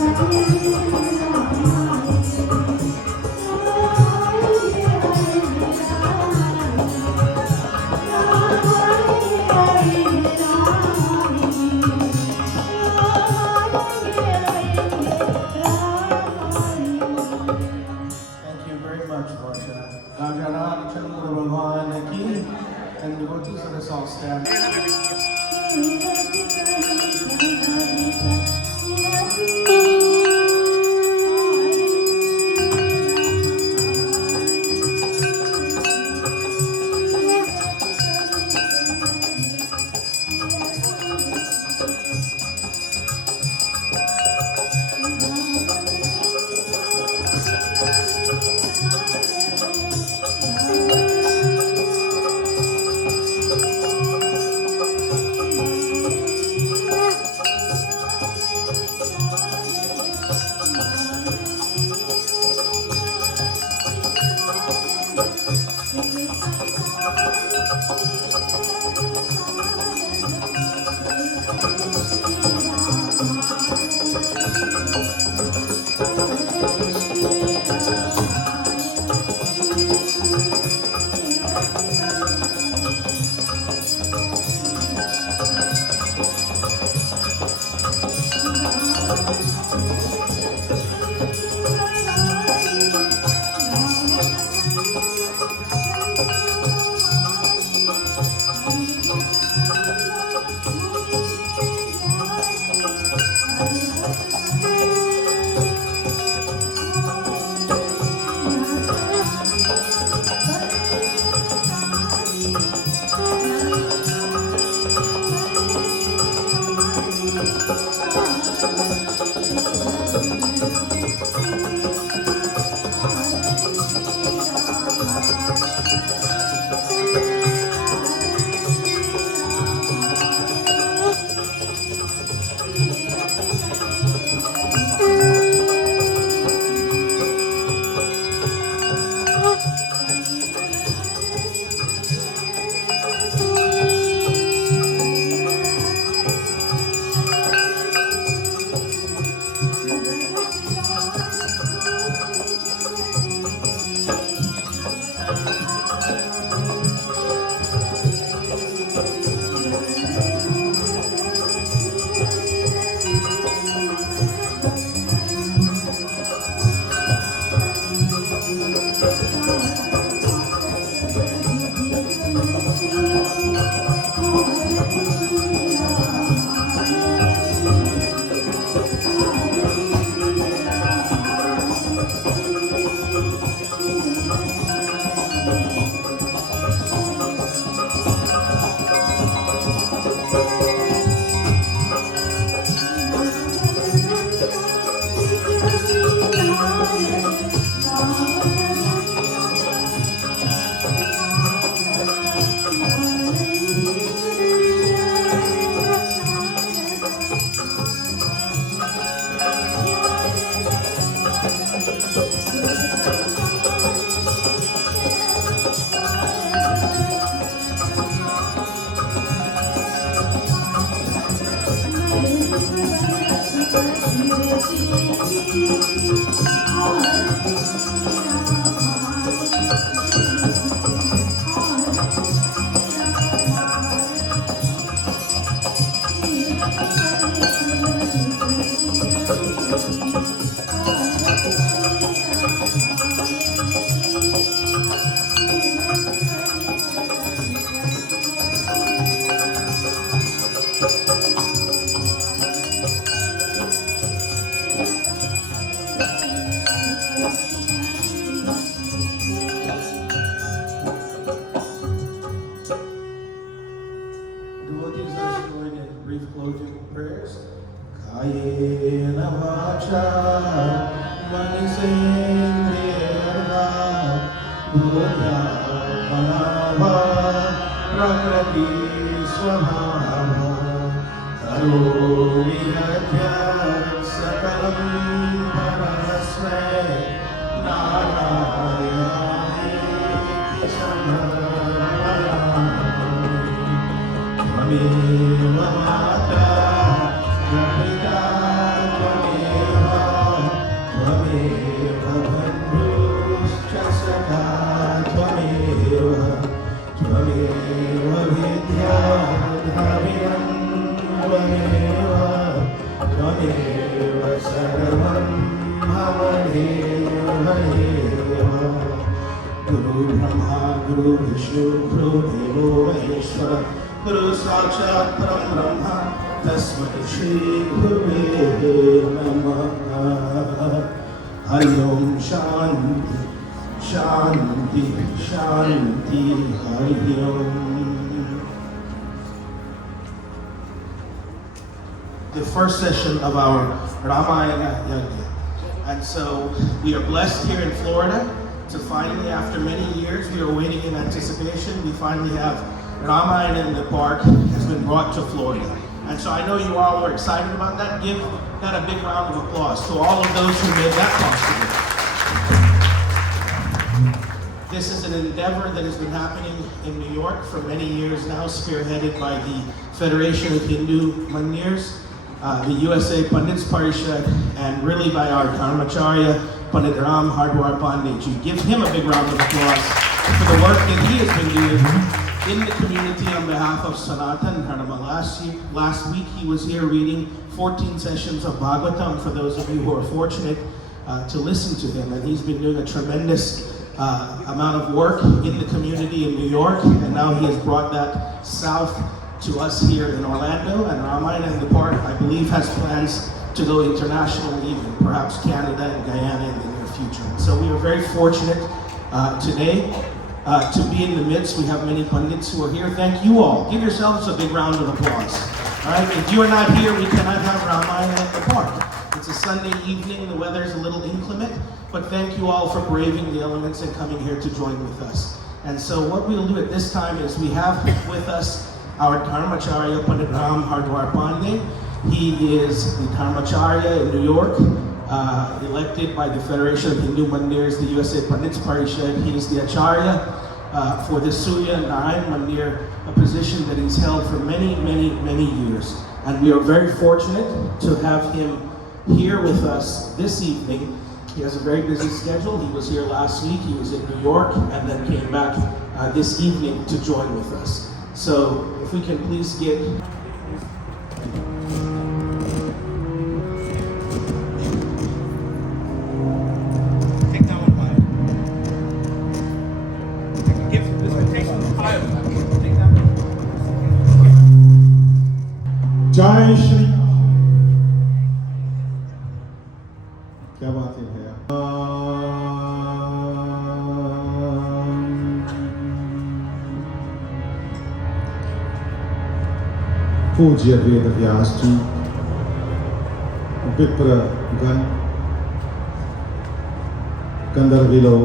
you very much, Marsha. Rajanan Chandra Bhagwan Ki, and devotees of us all stand. Devotees, let's join in brief closing prayers. Kayena vacha manisendriyarva buddha manava prakrati swabhava karomi yajnat sakalam parasmai narayani samavayami Tvameva mata, Tvamita, Tvameva गुरु ब्रह्मा गुरु विष्णु गुरु देवो महेश्वर गुरु साक्षात् परम ब्रह्म तस्मै श्री गुरुवे नमः। हरि ओम शांति शांति शांति हरि ओम। The first session of our Ramayana Yajna. And so we are blessed here in Florida to finally, after many years, we are waiting in anticipation, we finally have Ramayana in the Park has been brought to Florida. And so I know you all are excited about that. Give that a big round of applause to all of those who made that possible. This is an endeavor that has been happening in New York for many years now, spearheaded by the Federation of Hindu Mandirs, the USA Pandits Parishad, and really by our Dharmacharya, Pandit Ram Hardwar Pandeyji. Give him a big round of applause for the work that he has been doing in the community on behalf of Sanatan Dharma. Last week he was here reading 14 sessions of Bhagavatam for those of you who are fortunate to listen to him. And he's been doing a tremendous amount of work in the community in New York, and now he has brought that south to us here in Orlando. And Ramayana in the Park, I believe, has plans to go international, even perhaps Canada and Guyana in the near future. So we are very fortunate today to be in the midst. We have many pundits who are here. Thank you all. Give yourselves a big round of applause. All right, if you are not here, we cannot have Ramayana at the Park. It's a Sunday evening, the weather is a little inclement, but thank you all for braving the elements and coming here to join with us. And so what we'll do at this time is we have with us our Dharmacharya, Pandit Ram Hardwar Pandey. He is the Dharmacharya in New York, elected by the Federation of Hindu Mandirs, the USA Pandits Parishad. He is the Acharya for the Surya Narayan Mandir, a position that he's held for many, many, many years. And we are very fortunate to have him here with us this evening. He has a very busy schedule. He was here last week, he was in New York, and then came back this evening to join with us. So if we can please get जय श्री क्या बात है भैया। पूज्य वेद व्यास जी, विप्र गण, गंधर्वी लोग,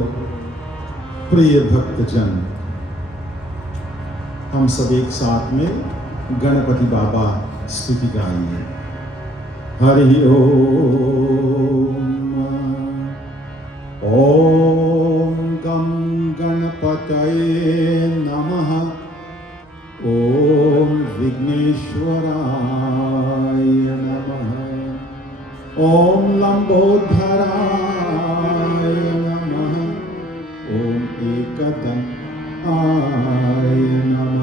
प्रिय भक्तजन, हम सब एक साथ में गणपति बाबा स्तुति गाएंगे। हरि ओम। ओम गं गणपतये नमः। ओम विघ्नेश्वराय नमः। ओम लंबोदराय नमः। ओम एकदंताय नमः।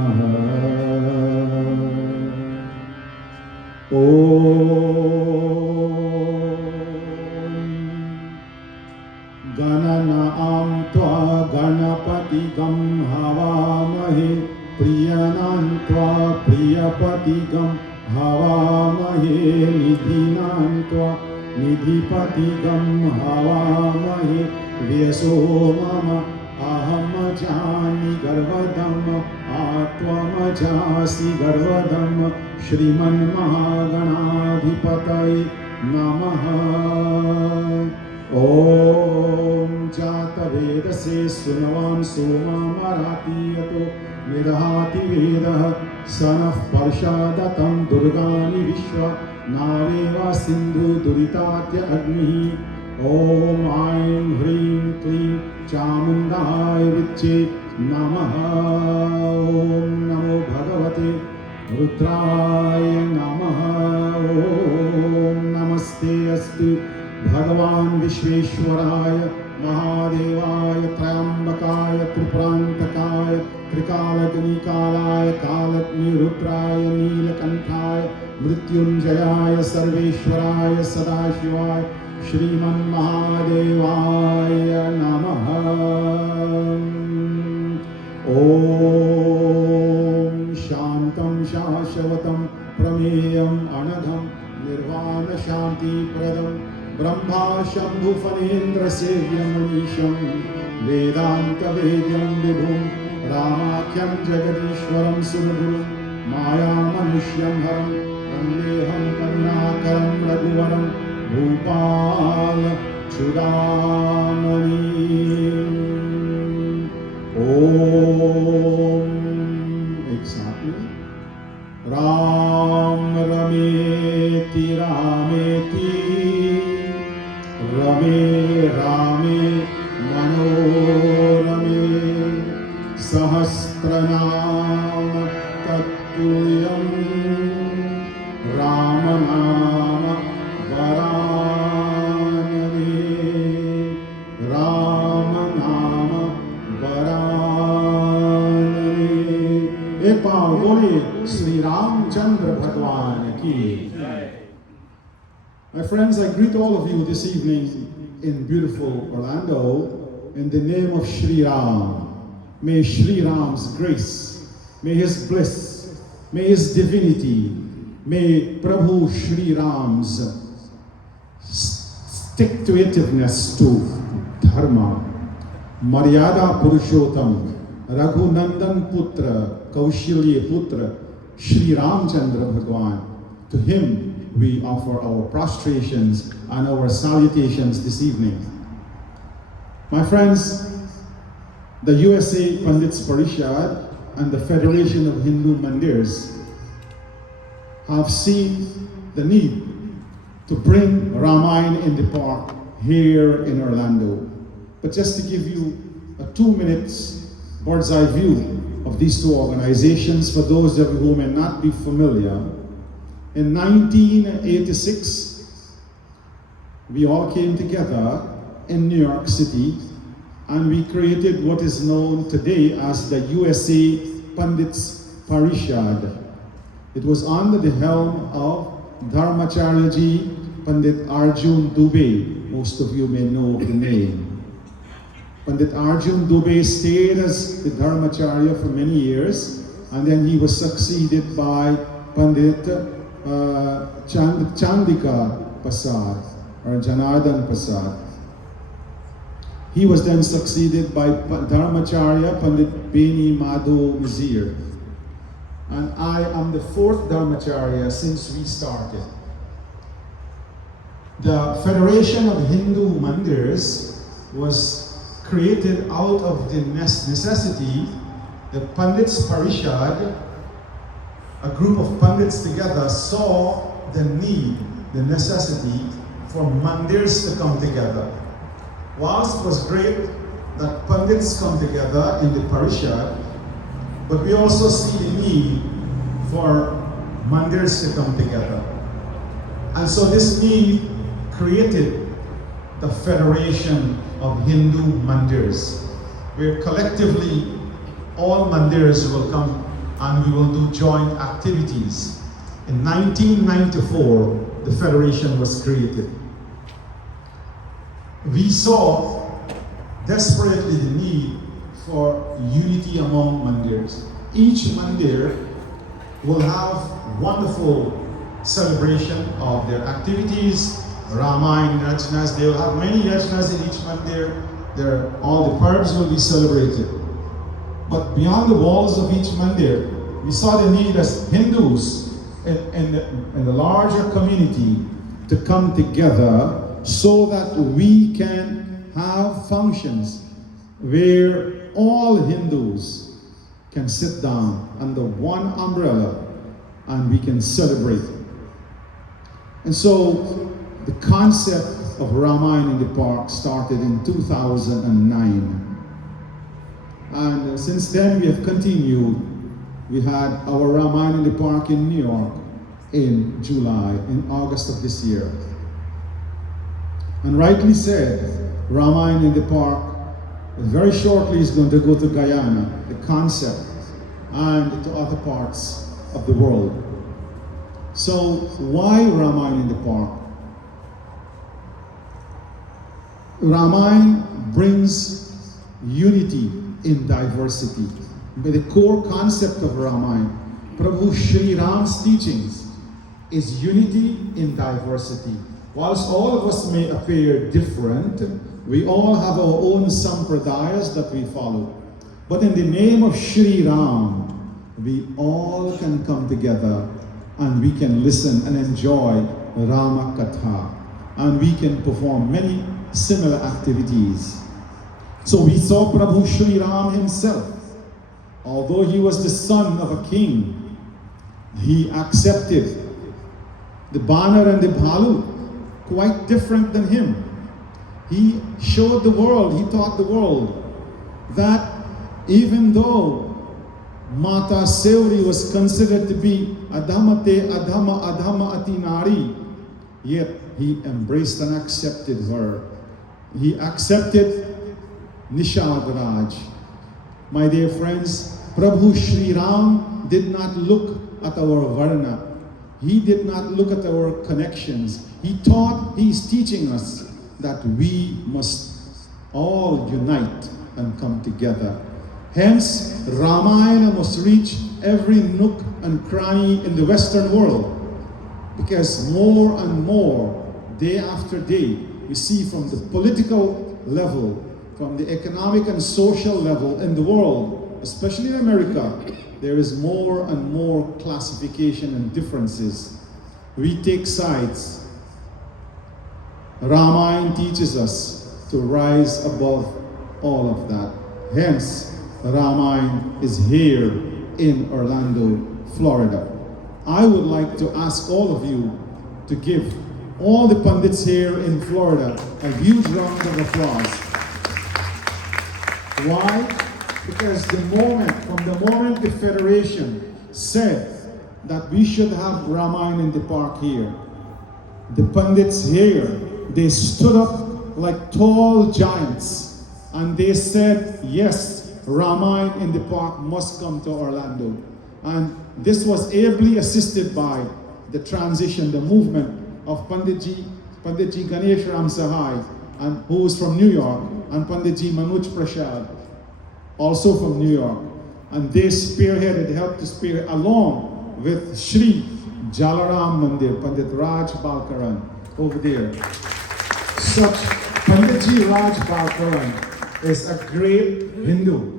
गणनां त्वा गणपतिगं हवामहे प्रियनां त्वा प्रियपतिगं हवामहे निधिनां त्वा निधिपतिगं हवामहे व्यसो मम अहम जानि गर्वदम् आत्वमजासि गर्वदम् श्रीमन्महागणाधिपतये नमः। ओम जातवेदसे सुनवान् सोमामरातीयतो निदहाति वेदः सनः पर्षादतं दुर्गानि विश्व नावेव सिन्धु दुरिताद्य अग्निः। ओम ऐं ह्रीं क्लीं चामुण्डाय विच्चे नमः। ओम नमो भगवते रुद्राय नमः। ओम नमस्ते अस्तु भगवान् विश्वेश्वराय महादेवाय त्रयंबकाय त्रिपुरांतकाय त्रिकालग्निकालाय कालग्निरुद्राय नीलकंठाय मृत्युंजयाय सर्वेश्वराय सदाशिवाय श्रीमन्महादेवाय नमः। ॐ शान्तं शाश्वतं प्रमेयम् अनघं निर्वाणशान्तिप्रदं ब्रह्मा शम्भुफणीन्द्रसेव्यमनीशं वेदान्तवेद्यं विभुं रामाख्यं जगदीश्वरं सुरगुरुं मायामनुष्यं हरं वन्देऽहं करुणाकरं रघुवरं भूपाल चूडामणिम्। ओम एक साथ में राम रमेति रामेति रमे रामे मनोरमे सहस्रनाम तत्तुल्यं राम नाम वरानने राम नाम वरानने। एक बार बोले श्री रामचंद्र भगवान की। My friends, I greet all of you this evening in beautiful Orlando in the name of Shri Ram. May Shri Ram's grace, may his bliss, may his divinity, may Prabhu Shri Ram's stick-to-itiveness to Dharma, Maryada Purushottam, Raghunandan Putra, Kaushilya Putra, Shri Ramchandra Bhagwan. To him we offer our prostrations and our salutations this evening. My friends, the USA Pandits Parishad and the Federation of Hindu Mandirs have seen the need to bring Ramayana in the park here in Orlando. But just to give you a 2 minutes bird's eye view of these two organizations, for those of you who may not be familiar, in 1986, we all came together in New York City and we created what is known today as the USA Pandits Parishad. It was under the helm of Dharmacharyaji Pandit Arjun Dubey. Most of you may know the name. Pandit Arjun Dubey stayed as the Dharmacharya for many years, and then he was succeeded by Pandit Chandika Prasad or Janardhan Prasad. He was then succeeded by Dharmacharya Pandit Beni Madhu Mizir. And I am the fourth Dharmacharya since we started. The Federation of Hindu Mandirs was created out of the necessity. The Pandits Parishad, a group of Pandits together, saw the need, the necessity for Mandirs to come together. Whilst it was great that Pandits come together in the Parishad, but we also see the need for Mandirs to come together. And so this need created the Federation of Hindu Mandirs, where collectively all Mandirs will come and we will do joint activities. In 1994, the Federation was created. We saw desperately the need for unity among Mandirs. Each Mandir will have wonderful celebration of their activities, Ramayana yajnas. They will have many yajnas in each Mandir. All the parbs will be celebrated. But beyond the walls of each Mandir, we saw the need as Hindus in the larger community to come together so that we can have functions where all Hindus can sit down under one umbrella and we can celebrate. And so the concept of Ramayana in the Park started in 2009. And since then we have continued. We had our Ramayana in the Park in New York in August of this year. And rightly said, Ramayana in the Park very shortly is going to go to Guyana, the concept, and to other parts of the world. So why Ramayana in the Park? Ramayana brings unity in diversity. The core concept of Ramayana, Prabhu Shri Ram's teachings, is unity in diversity. Whilst all of us may appear different, we all have our own sampradayas that we follow. But in the name of Shri Ram, we all can come together and we can listen and enjoy Rama Katha. And we can perform many similar activities. So we saw Prabhu Shri Ram himself. Although he was the son of a king, he accepted the Banar and the Bhalu, quite different than him. He showed the world, he taught the world that even though Mata Seuri was considered to be Adhamate Adhama Adhama Atinari, yet he embraced and accepted her. He accepted Nishad Raj. My dear friends, Prabhu Shri Ram did not look at our Varna. He did not look at our connections. He is teaching us that we must all unite and come together. Hence, Ramayana must reach every nook and cranny in the Western world, because more and more, day after day, we see from the political level, from the economic and social level in the world, especially in America, there is more and more classification and differences. We take sides. Ramayana teaches us to rise above all of that. Hence, Ramayana is here in Orlando, Florida. I would like to ask all of you to give all the pundits here in Florida a huge round of applause. Why? Because from the moment the Federation said that we should have Ramayana in the park here, the pundits here, they stood up like tall giants and they said, yes, Ramayana in the park must come to Orlando. And this was ably assisted by the transition, the movement of Panditji Ganesh Ram Sahai, and who is from New York, and Panditji Manoj Prasad, also from New York. And they helped to spearhead along with Shri Jalaram Mandir, Pandit Raj Balkaran over there. Such Panditji Raj Balkaran is a great Hindu.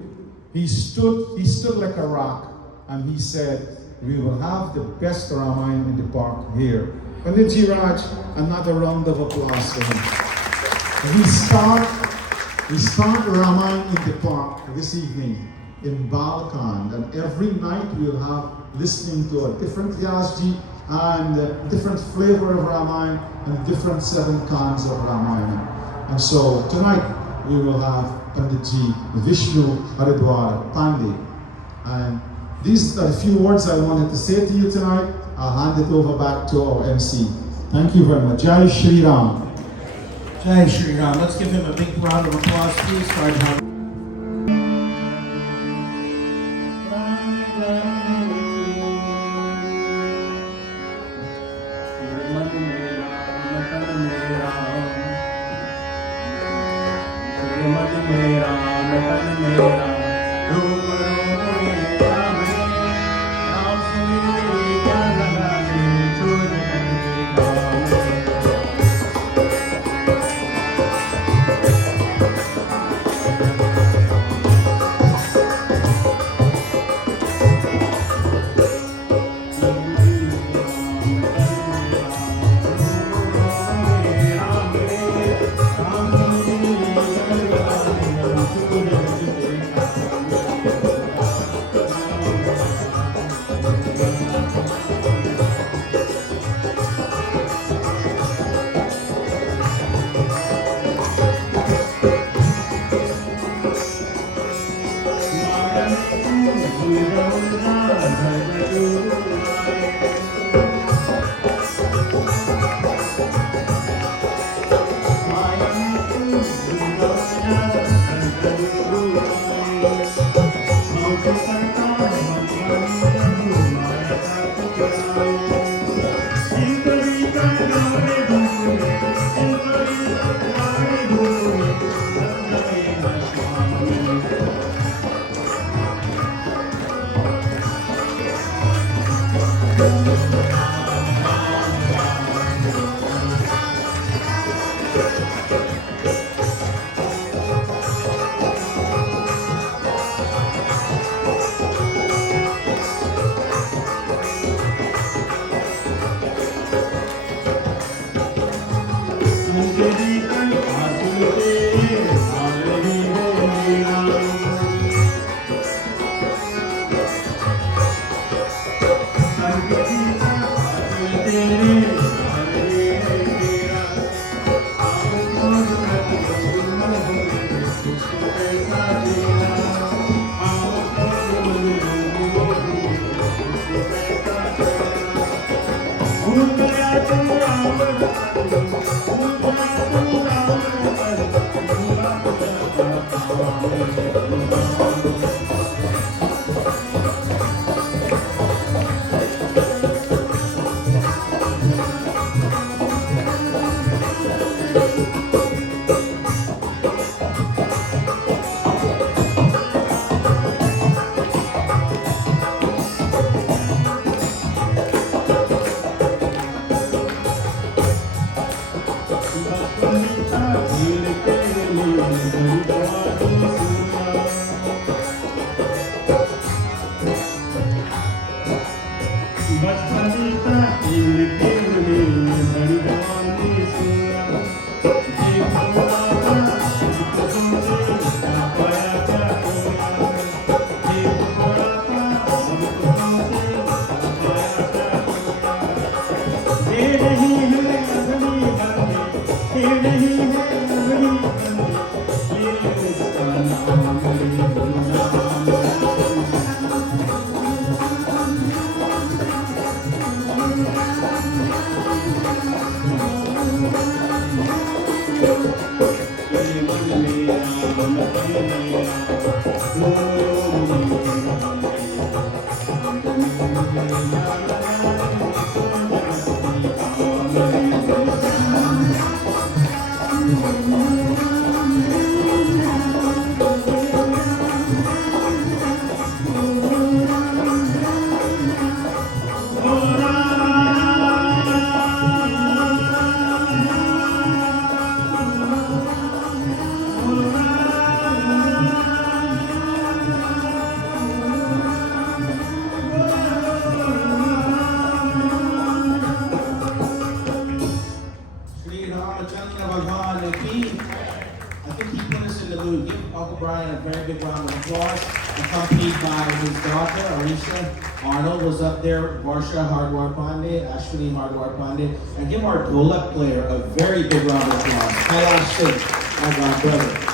He stood like a rock, and he said, we will have the best Ramayana in the park here. Panditji Raj, another round of applause for him. We start Ramayana in the park this evening in Balkan, and every night we'll have listening to a different Vyasji and a different flavor of Ramayana and different 7 kands of Ramayana. And so tonight we will have Panditji Vishnu Haridwar Pandey. And these are the few words I wanted to say to you tonight. I'll hand it over back to our MC. Thank you very much. Jai Shri Ram. Jai Shri Ram. Let's give him a big round of applause, please. For our Sri Ramachandra Bhagwan ki. I think he put us in the mood. Give Uncle Brian a very big round of applause. Accompanied by his daughter, Arisha. Arnold was up there, Varsha Hardwar Pandey, Ashwini Hardwar Pandey. And give our Dholak player a very big round of applause. Kailash Singh, my god brother.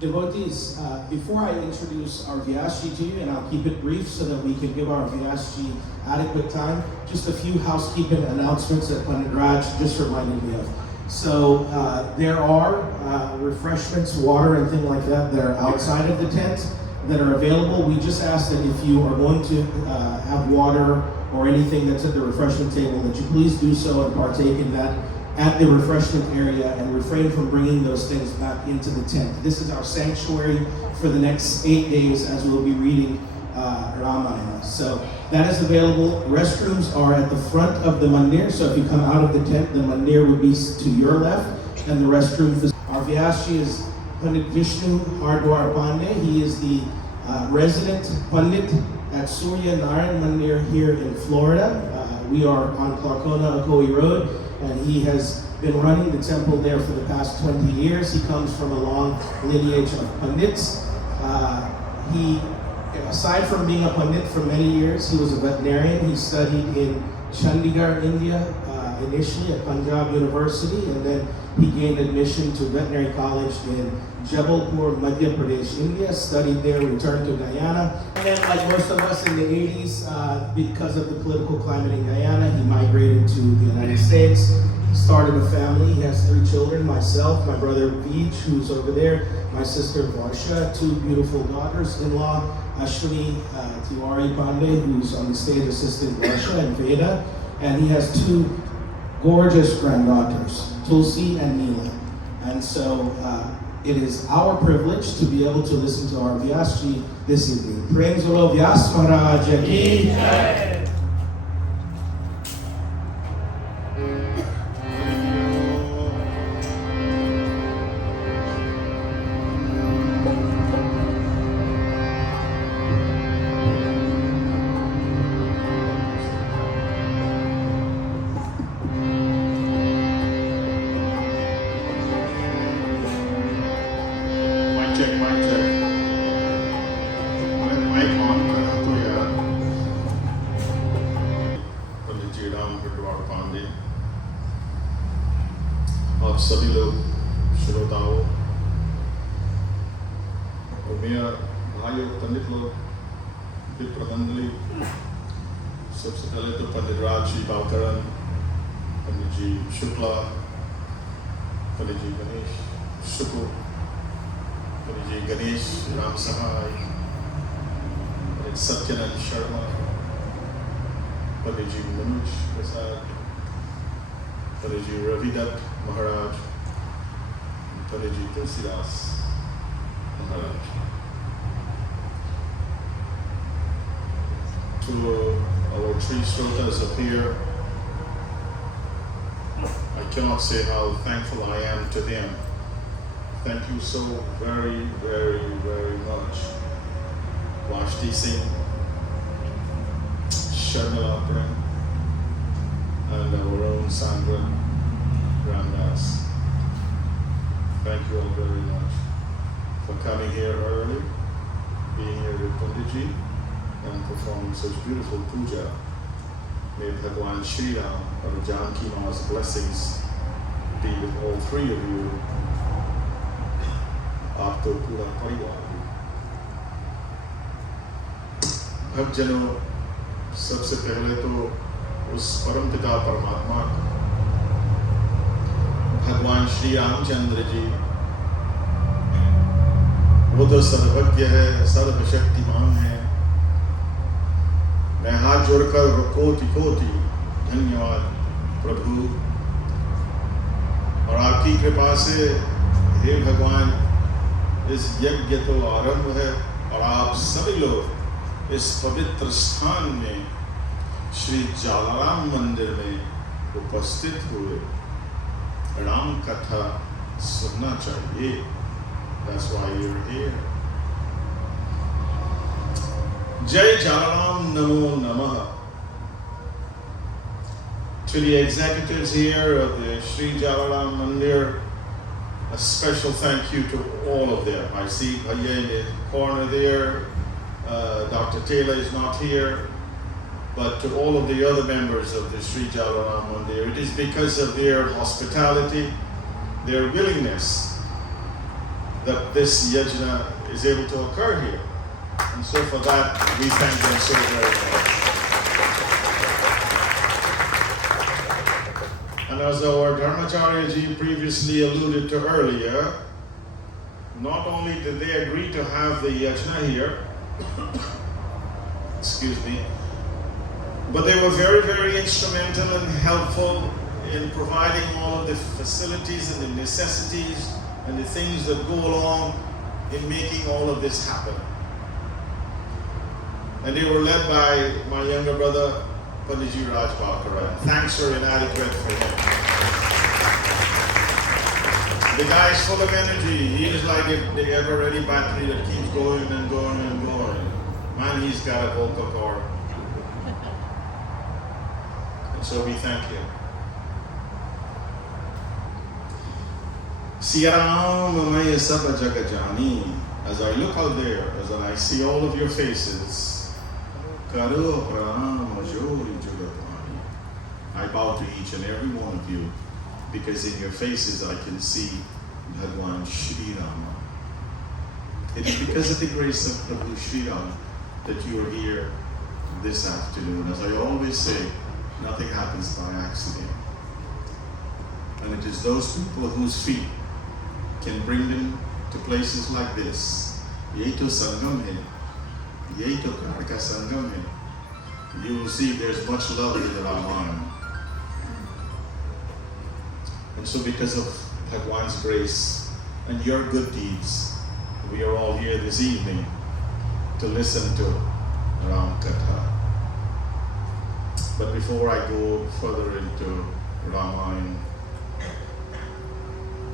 Devotees, before I introduce our Vyasji to you, and I'll keep it brief so that we can give our Vyasji adequate time, just a few housekeeping announcements that Pandit Raj just reminded me of. So there are refreshments, water and things like that that are outside of the tent that are available. We just ask that if you are going to have water or anything that's at the refreshment table, that you please do so and partake in that at the refreshment area and refrain from bringing those things back into the tent. This is our sanctuary for the next 8 days as we'll be reading Ramayana. So that is available. Restrooms are at the front of the mandir. So if you come out of the tent, the mandir would be to your left and the restroom. Our Vyasji is Pandit Vishnu Hardwar Pandey. He is the resident Pandit at Surya Narayan Mandir here in Florida. We are on Clarkona Ocoee Road, and he has been running the temple there for the past 20 years. He comes from a long lineage of Pandits. Aside from being a Pandit for many years, he was a veterinarian. He studied in Chandigarh, India, initially at Punjab University, and then he gained admission to veterinary college in Jabalpur, Madhya Pradesh, India, studied there, returned to Guyana. And then, like most of us in the 80s, because of the political climate in Guyana, he migrated to the United States, started a family. He has 3 children, myself, my brother Vij, who's over there, my sister Varsha, 2 beautiful daughters-in-law, Ashwini Tiwari Pandey, who's on the stage assistant Varsha, and Veda, and he has 2 gorgeous granddaughters, Tulsi and Neela. And so it is our privilege to be able to listen to our Vyasji this evening. Prem Zolo Vyas Maharaj ki jai. आप सभी लोग श्रोताओं और मेरा भाई और पंडित लोग विप्रमंडली, सबसे पहले तो पंडित राज जी बावकरण, पंडित जी शुक्ला, पंडित जी गणेश शुक्ल, पंडित जी गणेश राम सहाय, पंडित सत्यानंद शर्मा, पंडित जी मनोज प्रसाद, पंडित जी रविदत्त महाराज, पंडित जी तुलसीदास महाराज. To our three shrotas up here, I cannot say how thankful I am to them. Thank you so very, very, very much. Vashti Singh, Sharmila Prem, and our own Sandra Ramdas. Thank you all very much for coming here early, being here with Panditji, and performing such beautiful puja. May Bhagwan Shri Ram or Janki Ma's blessings be with all three of you. Aapko pura parivar. भक्तजनों, सबसे पहले तो उस परम पिता परमात्मा को, भगवान श्री रामचंद्र जी, वो तो सर्वज्ञ है, सर्वशक्तिमान है. मैं हाथ जोड़कर कोटि कोटि धन्यवाद प्रभु. और आपकी कृपा से हे भगवान, इस यज्ञ तो आरंभ है और आप सभी लोग इस पवित्र स्थान में श्री जालाराम मंदिर में उपस्थित हुए. राम कथा सुनना चाहिए. That's why you're here. Jai Jalaram Namo Namaha. To the executives here of the Sri Jalaram Mandir, a special thank you to all of them. I see Bhaiya in the corner there. Dr. Taylor is not here. But to all of the other members of the Sri Jalaram Mandir, it is because of their hospitality, their willingness, that this yajna is able to occur here. And so for that, we thank them so very much. And as our Dharmacharya ji previously alluded to earlier, not only did they agree to have the yajna here, excuse me, but they were very, very instrumental and helpful in providing all of the facilities and the necessities and the things that go along in making all of this happen. And they were led by my younger brother, Panditji Raj Bakaran. Thanks are inadequate for him. The guy is full of energy. He is like the ever-ready battery that keeps going and going and going. Man, he's got a vocal cord. And so we thank him. Siya Ram May Sab Jagat Jani. As I look out there, as I see all of your faces, Karo Pranam Jori Jagatani. I bow to each and every one of you, because in your faces I can see Bhagwan Shri Rama. It is because of the grace of Prabhu Shri Ram that you are here this afternoon. As I always say, nothing happens by accident. And it is those people whose feet can bring them to places like this. Yehi to Sangam hai. Yehi to Karka Sangam hai. You will see there's much love in the Ramayana. And so because of Bhagwan's grace and your good deeds, we are all here this evening to listen to Ram Katha. But before I go further into Ramayana,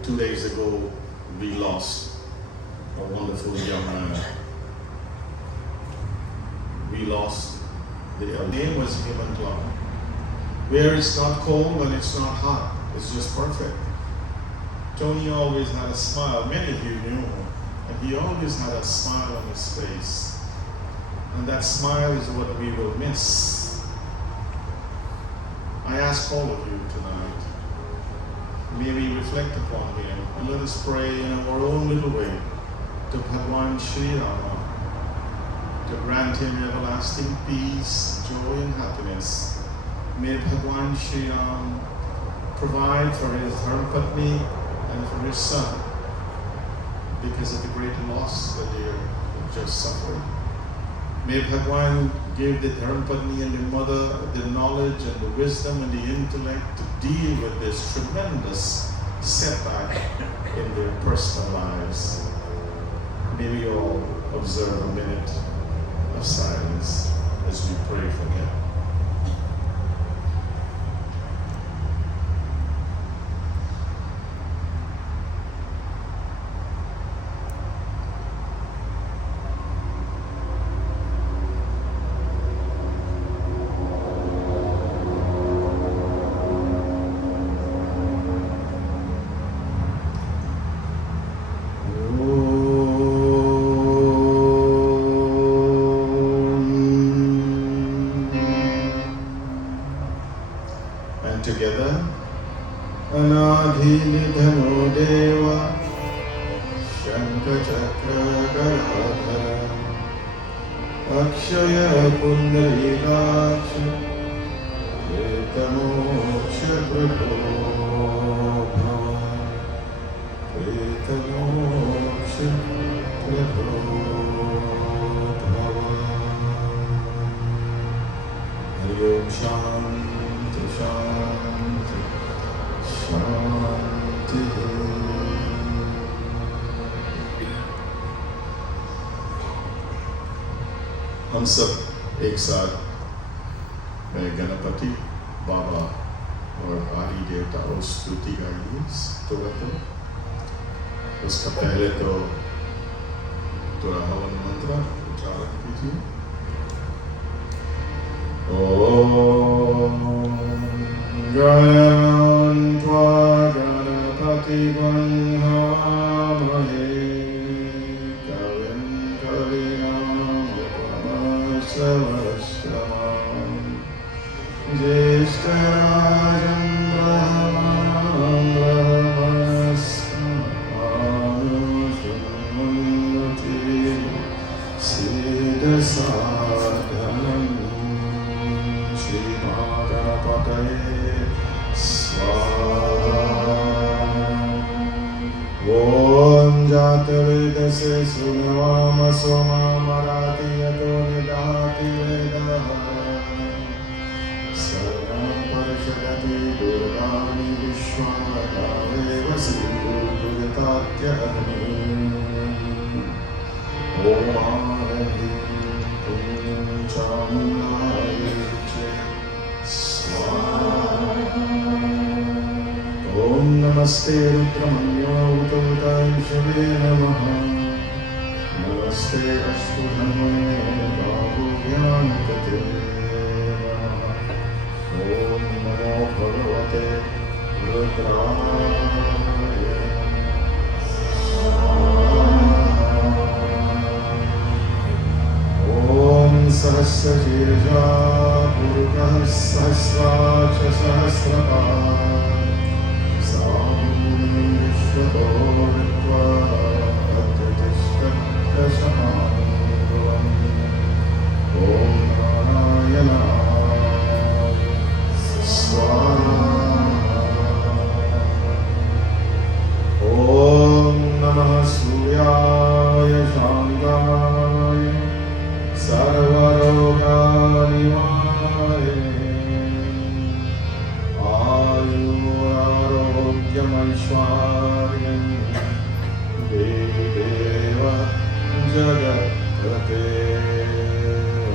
2 days ago we lost a wonderful young man. We lost the name was Hemant Lal. Where it's not cold and it's not hot, it's just perfect. Tony always had a smile. Many of you knew him, and he always had a smile on his face. And that smile is what we will miss. I ask all of you tonight, may we reflect upon him and let us pray in our own little way to Bhagwan Shri Rama to grant him everlasting peace, joy and happiness. May Bhagwan Shri Ram provide for his Dharmapatni and his son because of the great loss that they have just suffered. May Bhagwan give the Dharmapatni and the mother the knowledge and the wisdom and the intellect to deal with this tremendous setback in their personal lives. May we all observe a minute of silence as we pray for him. Together, Anadhinidhano Deva Shankachakra Garadhara Akshaya Pundarikaksha Pretamoksha Prabho Bhava Pretamoksha Prabho Bhava Hari Om Shanti Shanti Shanti. हम सब एक साथ गणपति बाबा और आदि देवताओं स्तुति गाइए स्तोत्र। उसका पहले तो हवन मंत्र उच्चारण कीजिए। ओम गणत्वा गणपतिं हवामहे कविं कवीनामुपमश्रवश्रवम् ज्येष्ठराजं ब्रह्मणं ब्रह्मणस्पदानुशृण्वन्नोति सीदसादनम् श्रीमहागणपतये स्वाहा। ॐ जातवेदसे सुनवाम सोमामराति यतो निदाति वेदः सर्वं परिषदति दुर्गाणि विश्वादावेव श्रीगुरुतात्यग्नि। ॐ आरति चामुण्डायै स्वाहा। ॐ नमस्ते रुद्रमन्योतैषवे नमः। नमस्ते अश्वधन्वने बाहुव्यान्तते नमः। ॐ नमो भगवते रुद्राय ॐ सहस्रशीर्षा पुरुषः सहस्राक्ष सहस्रपात् विश्वतो वित्वा अत्यतिष्ठदशमाङ्गुलम्। ॐ नारायणाय स्वाहा। ॐ नमः सूर्याय शान्ताय सर्वरोगनिवारणे आयुरारोग्यमैश्वर्यं देव जगत्पते।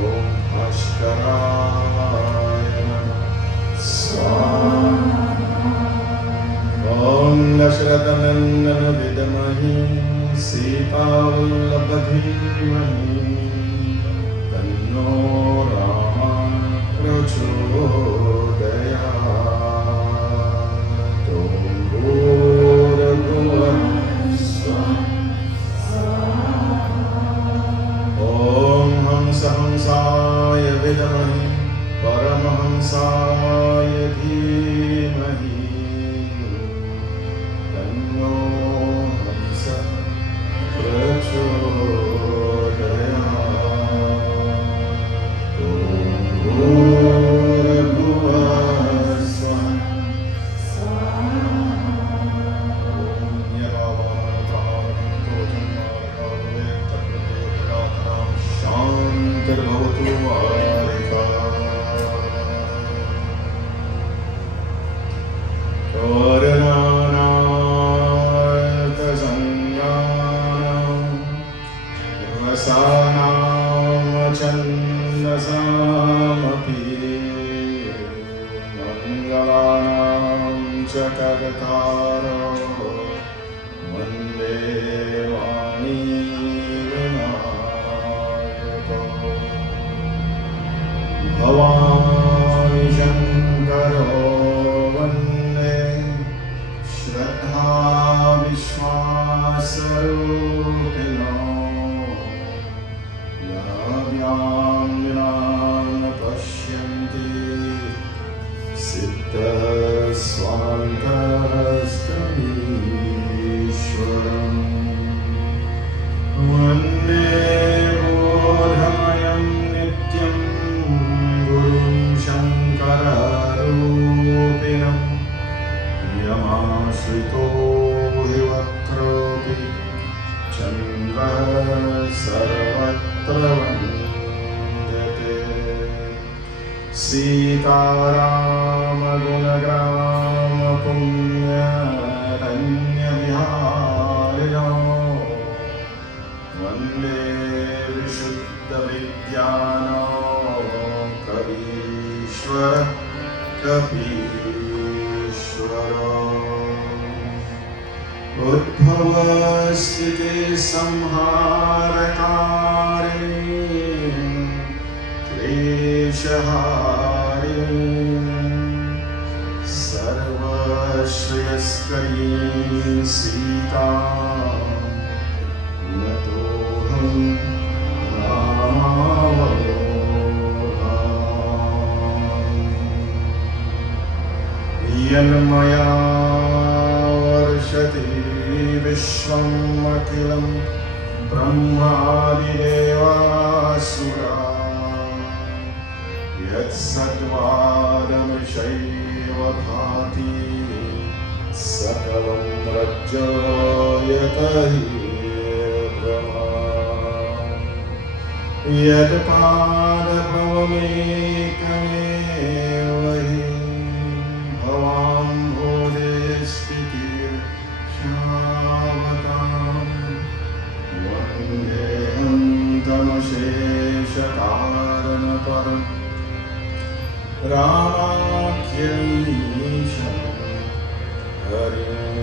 ॐ भास्कराय नमः स्वाहा। ॐ दशरथनन्दन विद्महे सीतावल्लभ धीमहि तन्नो रामः प्रचोदयात्। ॐ भूर्भुवः स्वः। ॐ हंसाय विद्महे परमहंसाय धीमहि तन्नो हंसः प्रचोदयात्। ॐ भूर्भुवः विश्वासरूपिणो याव्याङ्गिनां पश्यन्ति सिद्धस्वान्तस्तमीश्वरम् वन्दे बोधमयं नित्यं गुरुं शङ्कररूपिणम् यमाश्रितो हि वक्रोऽपि चन्द्रः सर्वत्र वन्द्यते सीतारामगुणग्राम पुण्यरण्यविहारिणो वन्दे विशुद्धविद्यानो कवीश्वर कपीश्वरो उद्भवस्थितिसंहारकारिणी क्लेशहारिणी सर्वश्रेयस्करी सीता नतोऽहं रामावलोकयामि। यन्मया वर्षति विश्वम् अखिलं ब्रह्मादिदेवासुरा यत्सद्वादमशैव भाति सकलं रज्जयत हि भ्रमा यत्पादभवमेकमेव हि शेषकारणपरं रामाख्यमीशं हरिम्।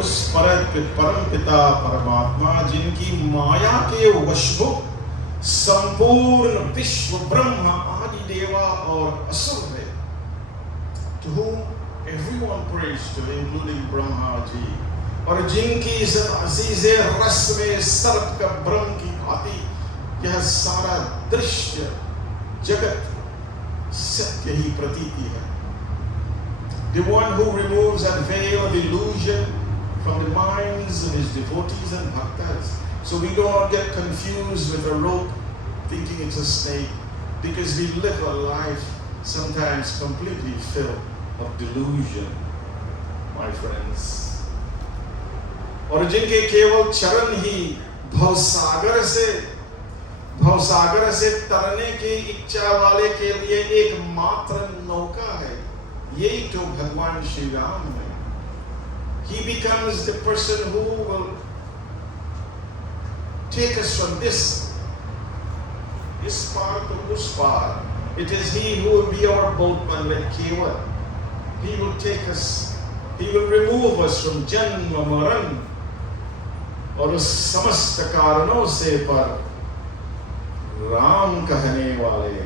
उस परम पिता परमात्मा जिनकी माया के वशभुक संपूर्ण विश्व ब्रह्म आदि देवा और असुर है, to whom everyone prays to, including Brahma ji, और जिनकी इस अजीज़े रस में सर्प का ब्रह्म की भांति यह सारा दृश्य जगत सत्य ही प्रतीति है। The one who removes that veil of illusion from the minds of his devotees and bhaktas, so we don't get confused with a rope thinking it's a snake, because we live a life sometimes completely filled of delusion, my friends. और जिनके केवल चरण ही भवसागर से तरने की इच्छा वाले के लिए एकमात्र नौका है, यही तो भगवान श्री राम है। He becomes the person who will take us from this par to us par. It is he who will be our boatman like Keval. He will take us, he will remove us from Janma Maran और उस समस्त कारणों से पर राम कहने वाले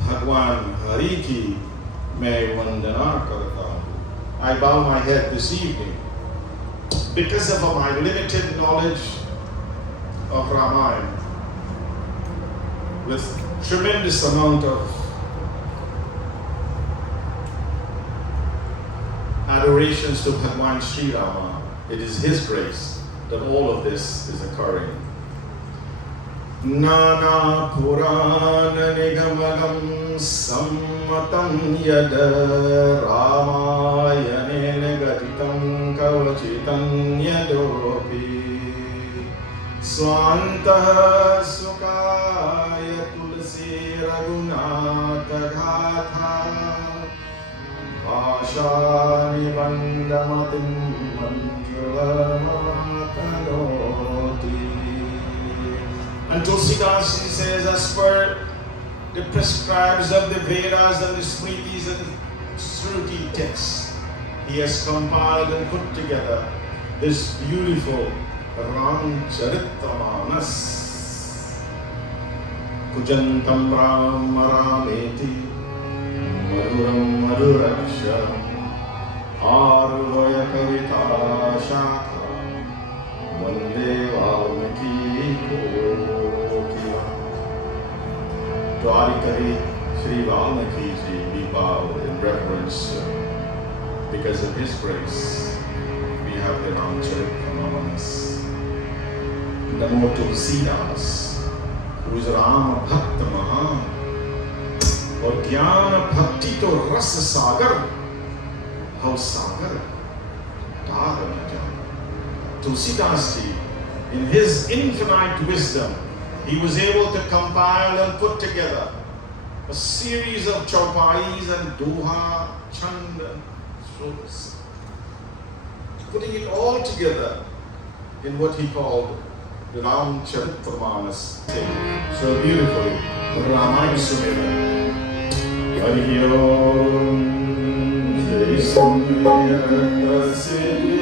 भगवान हरि की मैं वंदना करता हूँ। I bow my head this evening because of my limited knowledge of Ramayana, with tremendous amount of adorations to Bhagwan Sri Rama. It is his grace that all of this is occurring. Nana Purana Nigamagam Sammatam Yad Ramayane Gatitam Kavachitam Yadopi Swantah Sukaya Tulsi Raghunatha Gatha Bhashani Bandamatim Manjulamathanoti. And Tulsidas, he says, as per the prescribes of the Vedas and the Smritis and Shruti texts, he has compiled and put together this beautiful Ramcharitamanas. Kujantam Ram Rameti Maduram Maduraksharam Aru शाखा वंदे वाल्मीकि कोकिला. Dwarikari Sri Valmiki Ji, we bow in reverence because of his grace. We have the Ramcharit among us. Namo Tulsidas, who is Ram Bhakt Mahan. और ज्ञान भक्ति तो रस सागर हव सागर तार न जाए. Tulsidas Ji, in his infinite wisdom, he was able to compile and put together a series of chaupais and doha, chand and shlokas, putting it all together in what he called the Ramcharitmanas, so beautifully, Ramayana Sumera. Hari Om, Jai Sumera Sivya.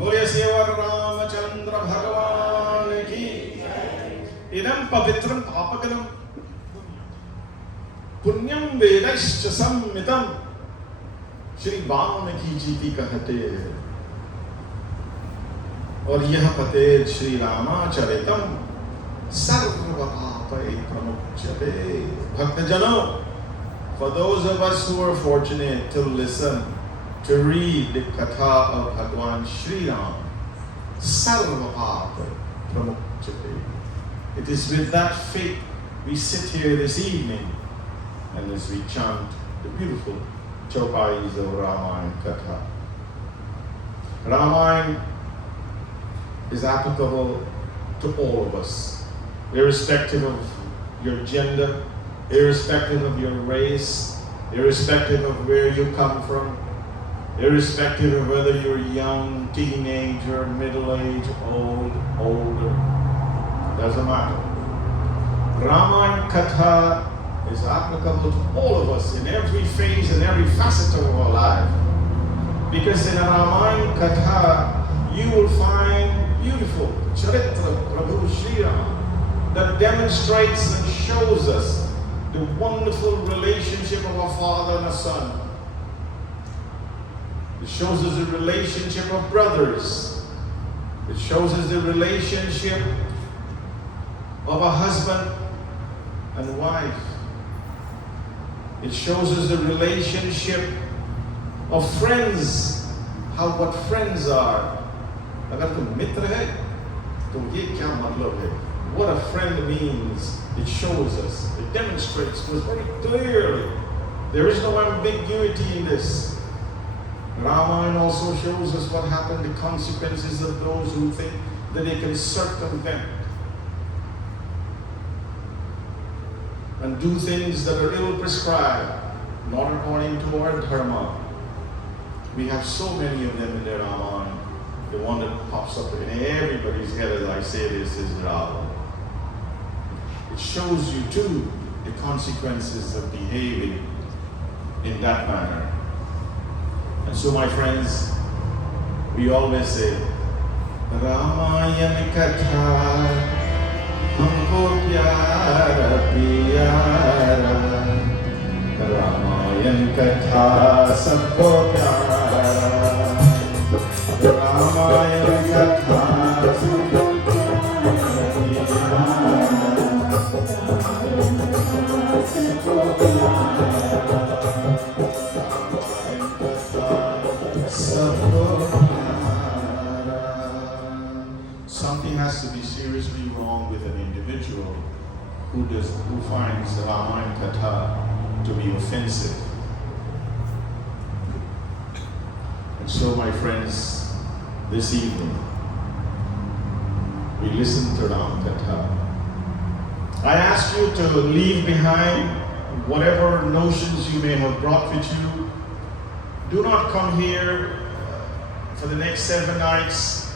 बोले सेवा रामचंद्र भगवान की। इदं पवित्रं पापकरं पुण्यं वेदैश्च संमितं श्री वाल्मीकि जी की कहते हैं। और यह पते श्री रामाचरितम सर्वपापै प्रमुच्यते। भक्तजनों, for those of us who are fortunate to listen, to read the Katha of Bhagwan Shri Ram, Sarvapapa Pramuchyate. It is with that faith we sit here this evening and as we chant the beautiful Chaupais of Ramayana Katha. Ramayana is applicable to all of us, irrespective of your gender, irrespective of your race, irrespective of where you come from, irrespective of whether you're young, teenager, middle-aged, old, older, doesn't matter. Ramayana Katha is applicable to all of us in every phase and every facet of our life. Because in a Ramayana Katha, you will find beautiful Charitra Prabhu Shri Ram that demonstrates and shows us the wonderful relationship of a father and a son. It shows us the relationship of brothers. It shows us the relationship of a husband and wife. It shows us the relationship of friends, how what friends are. अगर तुम मित्र है, तो ये क्या मतलब है? What a friend means, it shows us, it demonstrates to us very clearly. There is no ambiguity in this. Ramayana also shows us what happened, the consequences of those who think that they can circumvent and do things that are ill prescribed, not according to our dharma. We have so many of them in the Ramayana. The one that pops up in everybody's head as I say this is Rava. It shows you too the consequences of behaving in that manner. And so my friends, we always say, Ramayana Katha humko pyara pyara, Ramayana Katha sabko pyara, Ramayana Katha sabko Something has to be seriously wrong with an individual who finds Ramayana Katha to be offensive. And so, my friends, this evening we listen to Ramayana Katha. I ask you to leave behind whatever notions you may have brought with you. Do not come here for the next 7 nights.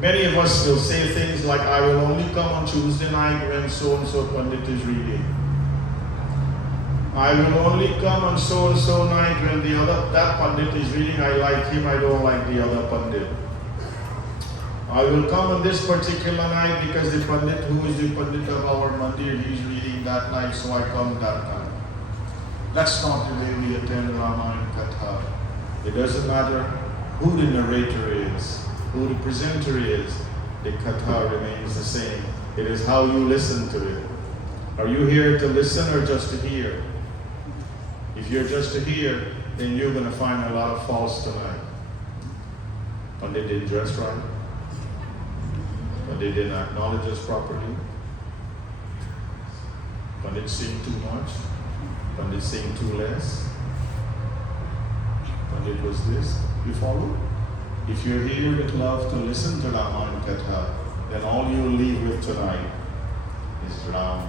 Many of us will say things like, I will only come on Tuesday night when so-and-so Pandit is reading. I will only come on so-and-so night when that Pandit is reading. I like him, I don't like the other Pandit. I will come on this particular night because the Pandit who is the Pandit of our Mandir, he is reading that night, so I come that night. That's not the way we attend Ramayana Katha. It doesn't matter who the narrator is, who the presenter is, the Katha remains the same. It is how you listen to it. Are you here to listen or just to hear? If you're just to hear, then you're going to find a lot of faults tonight. Pandit didn't dress right. Pandit didn't acknowledge us properly. Pandit sing too much. Pandit saying 2 less. Pandit was this. You follow? If you're here with love to listen to Ramayana Katha, then all you will leave with tonight is Ram.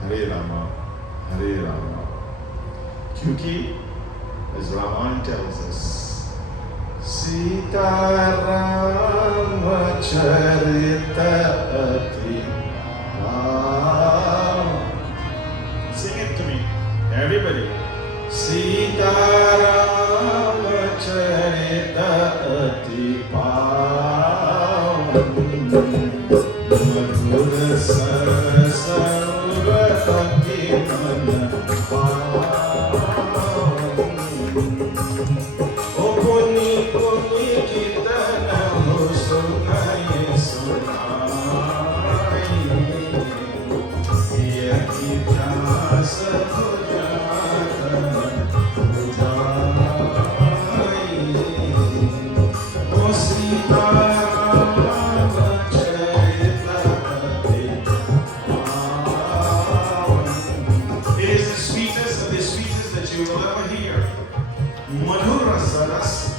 Hare Rama, Hare Rama. Kyunki, as Ramayana tells us, Sita Rama Charita Ati. Sing it to me, everybody. Sita Rama Charita Ati Pavan Madhura Sarasarvati Mana Pavan O Puni Puni Kitana Sunai Sunai Yakita Sadhujana Madhura Saras,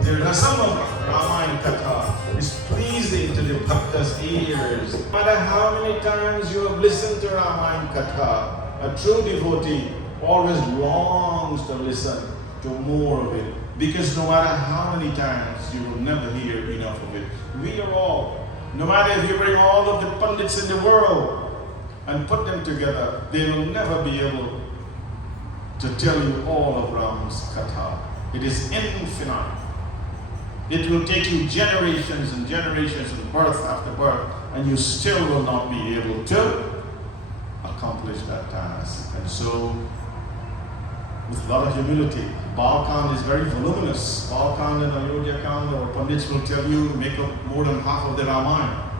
the Rasam of Ramayana Katha is pleasing to the Bhakta's ears. No matter how many times you have listened to Ramayana Katha, a true devotee always longs to listen to more of it. Because no matter how many times, you will never hear enough of it. We are all, no matter if you bring all of the pundits in the world and put them together, they will never be able to tell you all of Ram's Katha. It is infinite. It will take you generations and generations and birth after birth, and you still will not be able to accomplish that task. And so, with a lot of humility, Balkan is very voluminous. Balkan and Ayodhya Kand, or Pandits will tell you, make up more than half of the Ramayana.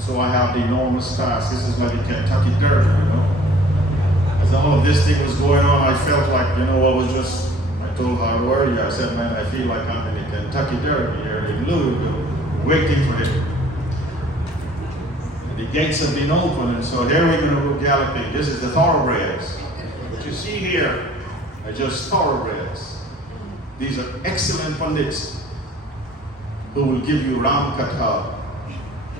So I have the enormous task. This is like the Kentucky Derby, you know. As all of this thing was going on, I felt like, I told Howard Warrior, I said, man, I feel like I'm in the Kentucky Derby here in Louisville, waiting for it. And the gates have been open, and so there we're going to go galloping. This is the thoroughbreds. What you see here are just thoroughbreds. These are excellent pundits who will give you Ram Katha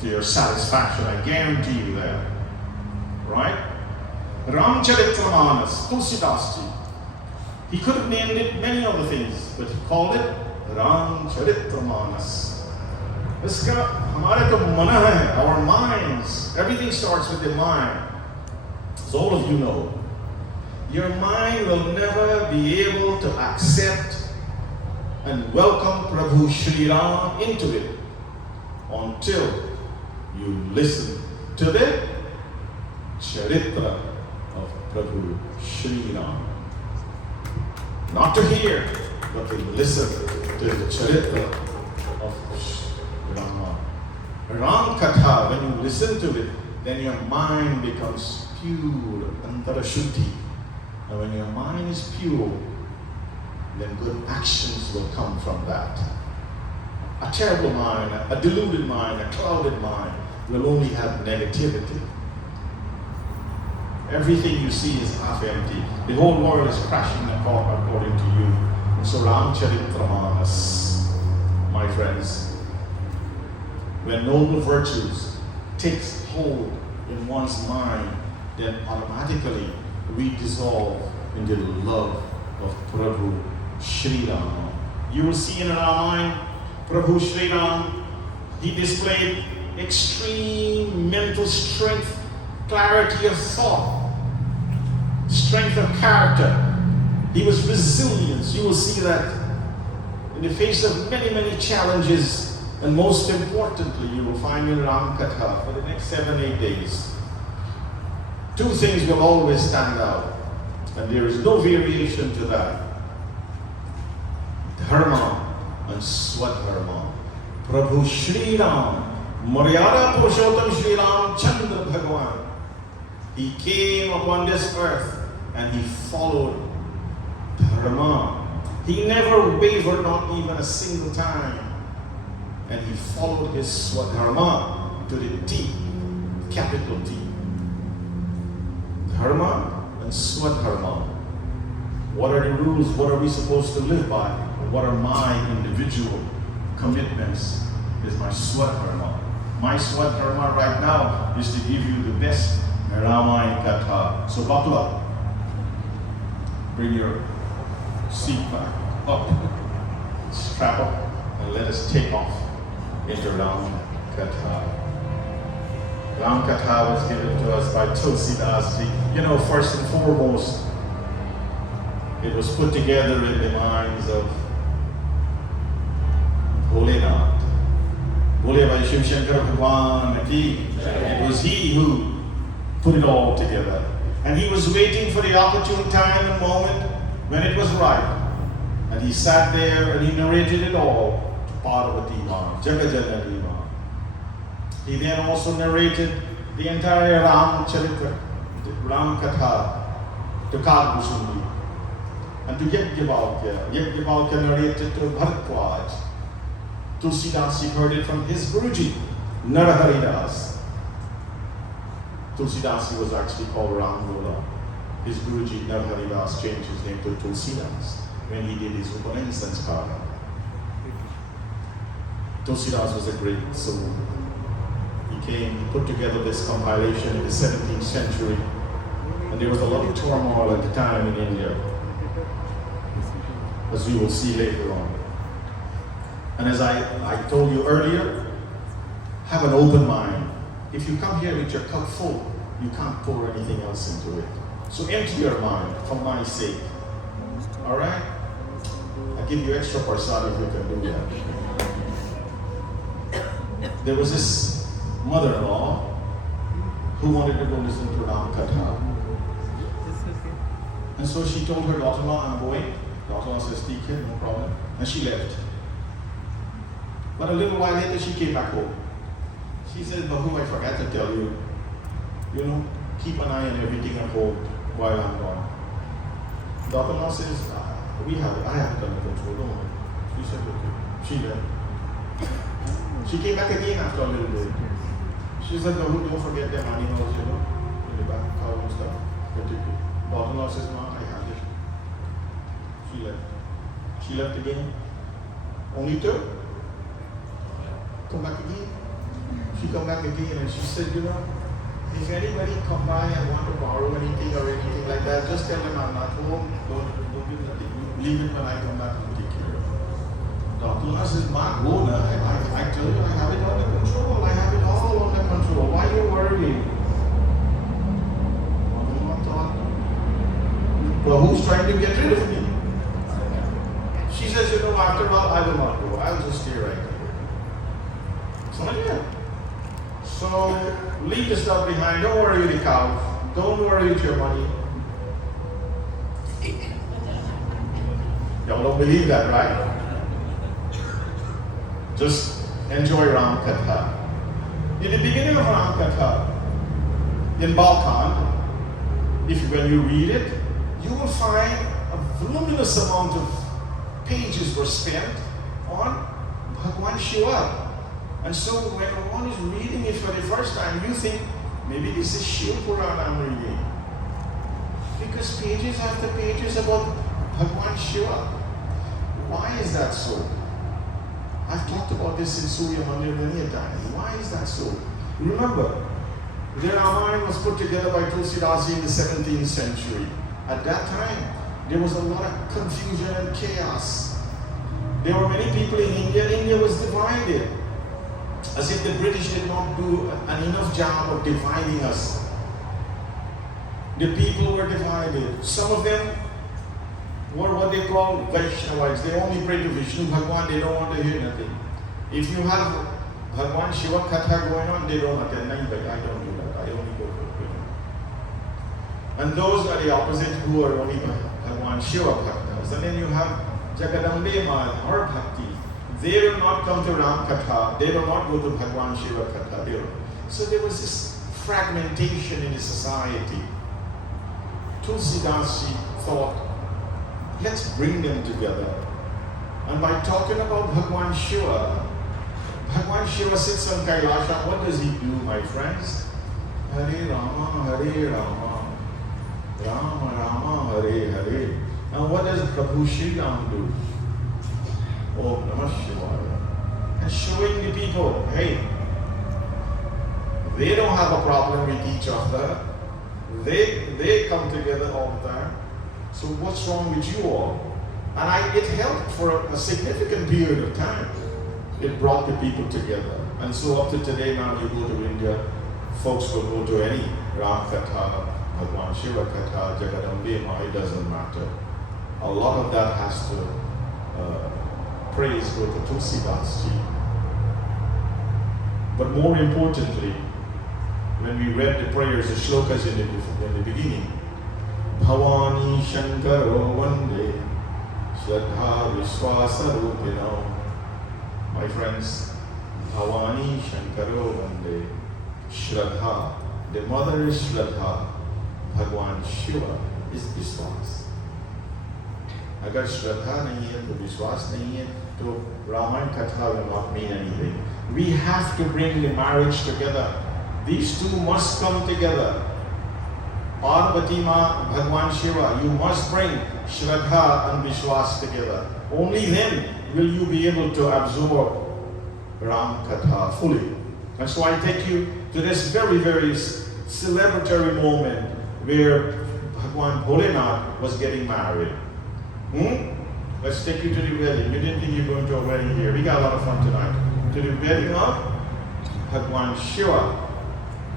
to your satisfaction. I guarantee you that. Right? Ramcharitramanas, Tulsidas ji. He could have named it many other things, but he called it Ramcharitramanas. Iska hamare to mana hai, our minds. Everything starts with the mind. As all of you know, your mind will never be able to accept and welcome Prabhu Shri Ram into it until you listen to the Charitra of Prabhu Shri Ram. Not to hear, but to listen to the Charitra of Rama. Ram Katha, when you listen to it, then your mind becomes pure, Antara Shuddhi. And when your mind is pure, then good actions will come from that. A terrible mind, a deluded mind, a clouded mind will only have negativity. Everything you see is half empty. The whole world is crashing according to you. So Ramcharitramanas, my friends, when noble virtues takes hold in one's mind, then automatically we dissolve in the love of Prabhu Shri Ram. You will see in our mind, Prabhu Shri Ram, he displayed extreme mental strength, clarity of thought, strength of character. He was resilient. You will see that in the face of many, many challenges, and most importantly, you will find in Ram Katha for the next 7-8 days, two things will always stand out, and there is no variation to that. Dharma and Swadharma. Prabhu Shri Ram, Maryada Purushottam Shri Ram Chandra Bhagwan. He came upon this earth and he followed Dharma. He never wavered, not even a single time. And he followed his Swadharma to the T, capital T. Dharma and Swadharma. What are the rules? What are we supposed to live by? What are my individual commitments? Is my Swadharma. My Swadharma right now is to give you the best Ramayana Katha. So buckle up. Bring your seat back up. Strap up and let us take off into Ram Katha. Ram Katha was given to us by Tulsidas Ji. You know, first and foremost, it was put together in the minds of Bholenath. Bhole Bhai Shiv Shankar Bhagwan Ki. It was he who put it all together. And he was waiting for the opportune time and moment when it was right. And he sat there and he narrated it all to Parvati Ma, Jagajanani Ma. He then also narrated the entire Ram Charitra, the Ram Katha to Kalbhushundi. And to Yajnavalkya narrated to Bharadwaj. Tulsidas heard it from his Guruji, Narahari Das. Tulsidas was actually called Ramgola. His Guruji, Narahari Das, changed his name to Tulsidas when he did his Upanayana Sanskara. Tulsidas was a great soul. He put together this compilation in the 17th century, and there was a lot of turmoil at the time in India, as we will see later on. And as I told you earlier, have an open mind. If you come here with your cup full, you can't pour anything else into it. So empty your mind for my sake. All right? I give you extra prasad if you can do that. There was this mother-in-law who wanted to go listen to Ram Katha. And so she told her daughter-in-law, I'm going. Daughter-in-law says, take care, no problem. And she left. But a little while later, she came back home. She said, Bahu, I forgot to tell you, keep an eye on everything at home while I'm gone. Daughter-in-law says, I have it under control, don't worry. She said, okay. She left. She came back again after a little bit. She said, Bahu, don't forget the money house, in the back, cow and stuff. Daughter-in-law says, Ma, I have it. She left. She left again. Only two. Come back again. She come back again and she said, if anybody come by and want to borrow anything or anything like that, just tell them I'm not home. Don't give nothing. Leave it when I come back and take care of it. Daughter-in-law says, Ma, go now. I tell you, I have it under control. I have it all under control. Why are you worrying? Daughter-in-law thought, well, who's trying to get rid of me? She says, after all, I will not go. I'll just stay right here. So leave the stuff behind. Don't worry with the cows. Don't worry with your money. Y'all don't believe that, right? Just enjoy Ram Katha. In the beginning of Ram Katha, in Balkan, when you read it, you will find a voluminous amount of pages were spent on Bhagwan Shiva. And so when one is reading it for the first time, you think, maybe this is Shiv Purana I'm reading. Because pages after pages about Bhagwan Shiva. Why is that so? I've talked about this in Surya Mandir many a time. Why is that so? Remember, the Ramayana was put together by Tulsidas in the 17th century. At that time, there was a lot of confusion and chaos. There were many people in India. India was divided. As if the British did not do an enough job of dividing us. The people were divided. Some of them were what they call Vaishnavites. They only pray to Vishnu Bhagwan, they don't want to hear nothing. If you have Bhagwan Shiva Katha going on, they don't attend. But I don't do that. I only go for prayer. And those are the opposite who are only Bhagwan Shiva Bhaktas. And then you have Jagadambe Ma, her Bhakti. They will not come to Ram Katha. They will not go to Bhagwan Shiva Katha. So there was this fragmentation in the society. Tulsidas thought, let's bring them together. And by talking about Bhagwan Shiva sits on Kailasha. What does he do, my friends? Hare Rama, Hare Rama, Rama Rama Hare Hare. Now what does Prabhu Shri Ram do? Om Namah Shivaya. And showing the people, hey, they don't have a problem with each other. They come together all the time. So what's wrong with you all? And it helped for a significant period of time. It brought the people together. And so up to today now, you go to India, folks will go to any Ram Katha, Bhagwan Shiva Katha, Jagadambe Ma, it doesn't matter. A lot of that has to praise go to Tulsidas Ji. But more importantly, when we read the prayers, the shlokas in the beginning, Bhavani Shankaro Vande Shraddha Vishwasa Rupino. My friends, Bhavani Shankaro Vande Shraddha. The mother is Shraddha. Bhagwan Shiva is Vishwas. अगर श्रद्धा नहीं है तो विश्वास नहीं है तो Ramayana Katha will not mean anything. We have to bring the marriage together. These two must come together. Parvati Ma, Bhagwan Shiva, you must bring Shraddha and Vishwas together. Only then will you be able to absorb Ram Katha fully. And so I take you to this very, very celebratory moment where Bhagwan Bholenath was getting married. Let's take you to the wedding. You didn't think you were going to a wedding here. We got a lot of fun tonight. To the wedding of Bhagwan Shiva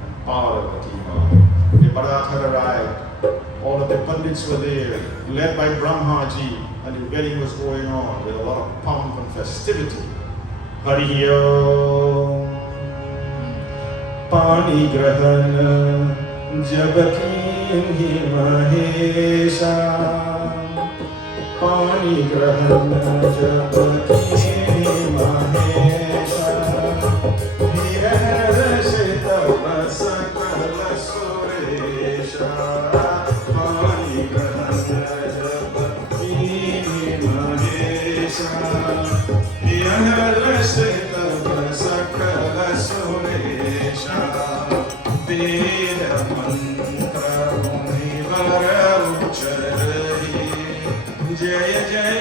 and Parvati Ma. The Bharat had arrived. All of the Pandits were there, led by Brahmaji, and the wedding was going on with a lot of pomp and festivity. Hari Om Pani Grahan Jabati Mahesha Pani Grahan Jabati Mahesha Hirasita Vasakala Suresha Pani Grahan Jabati Mahesha Hirasita Vasakala Suresha Veda Mantra Univara Ucharahi Jaya Jaya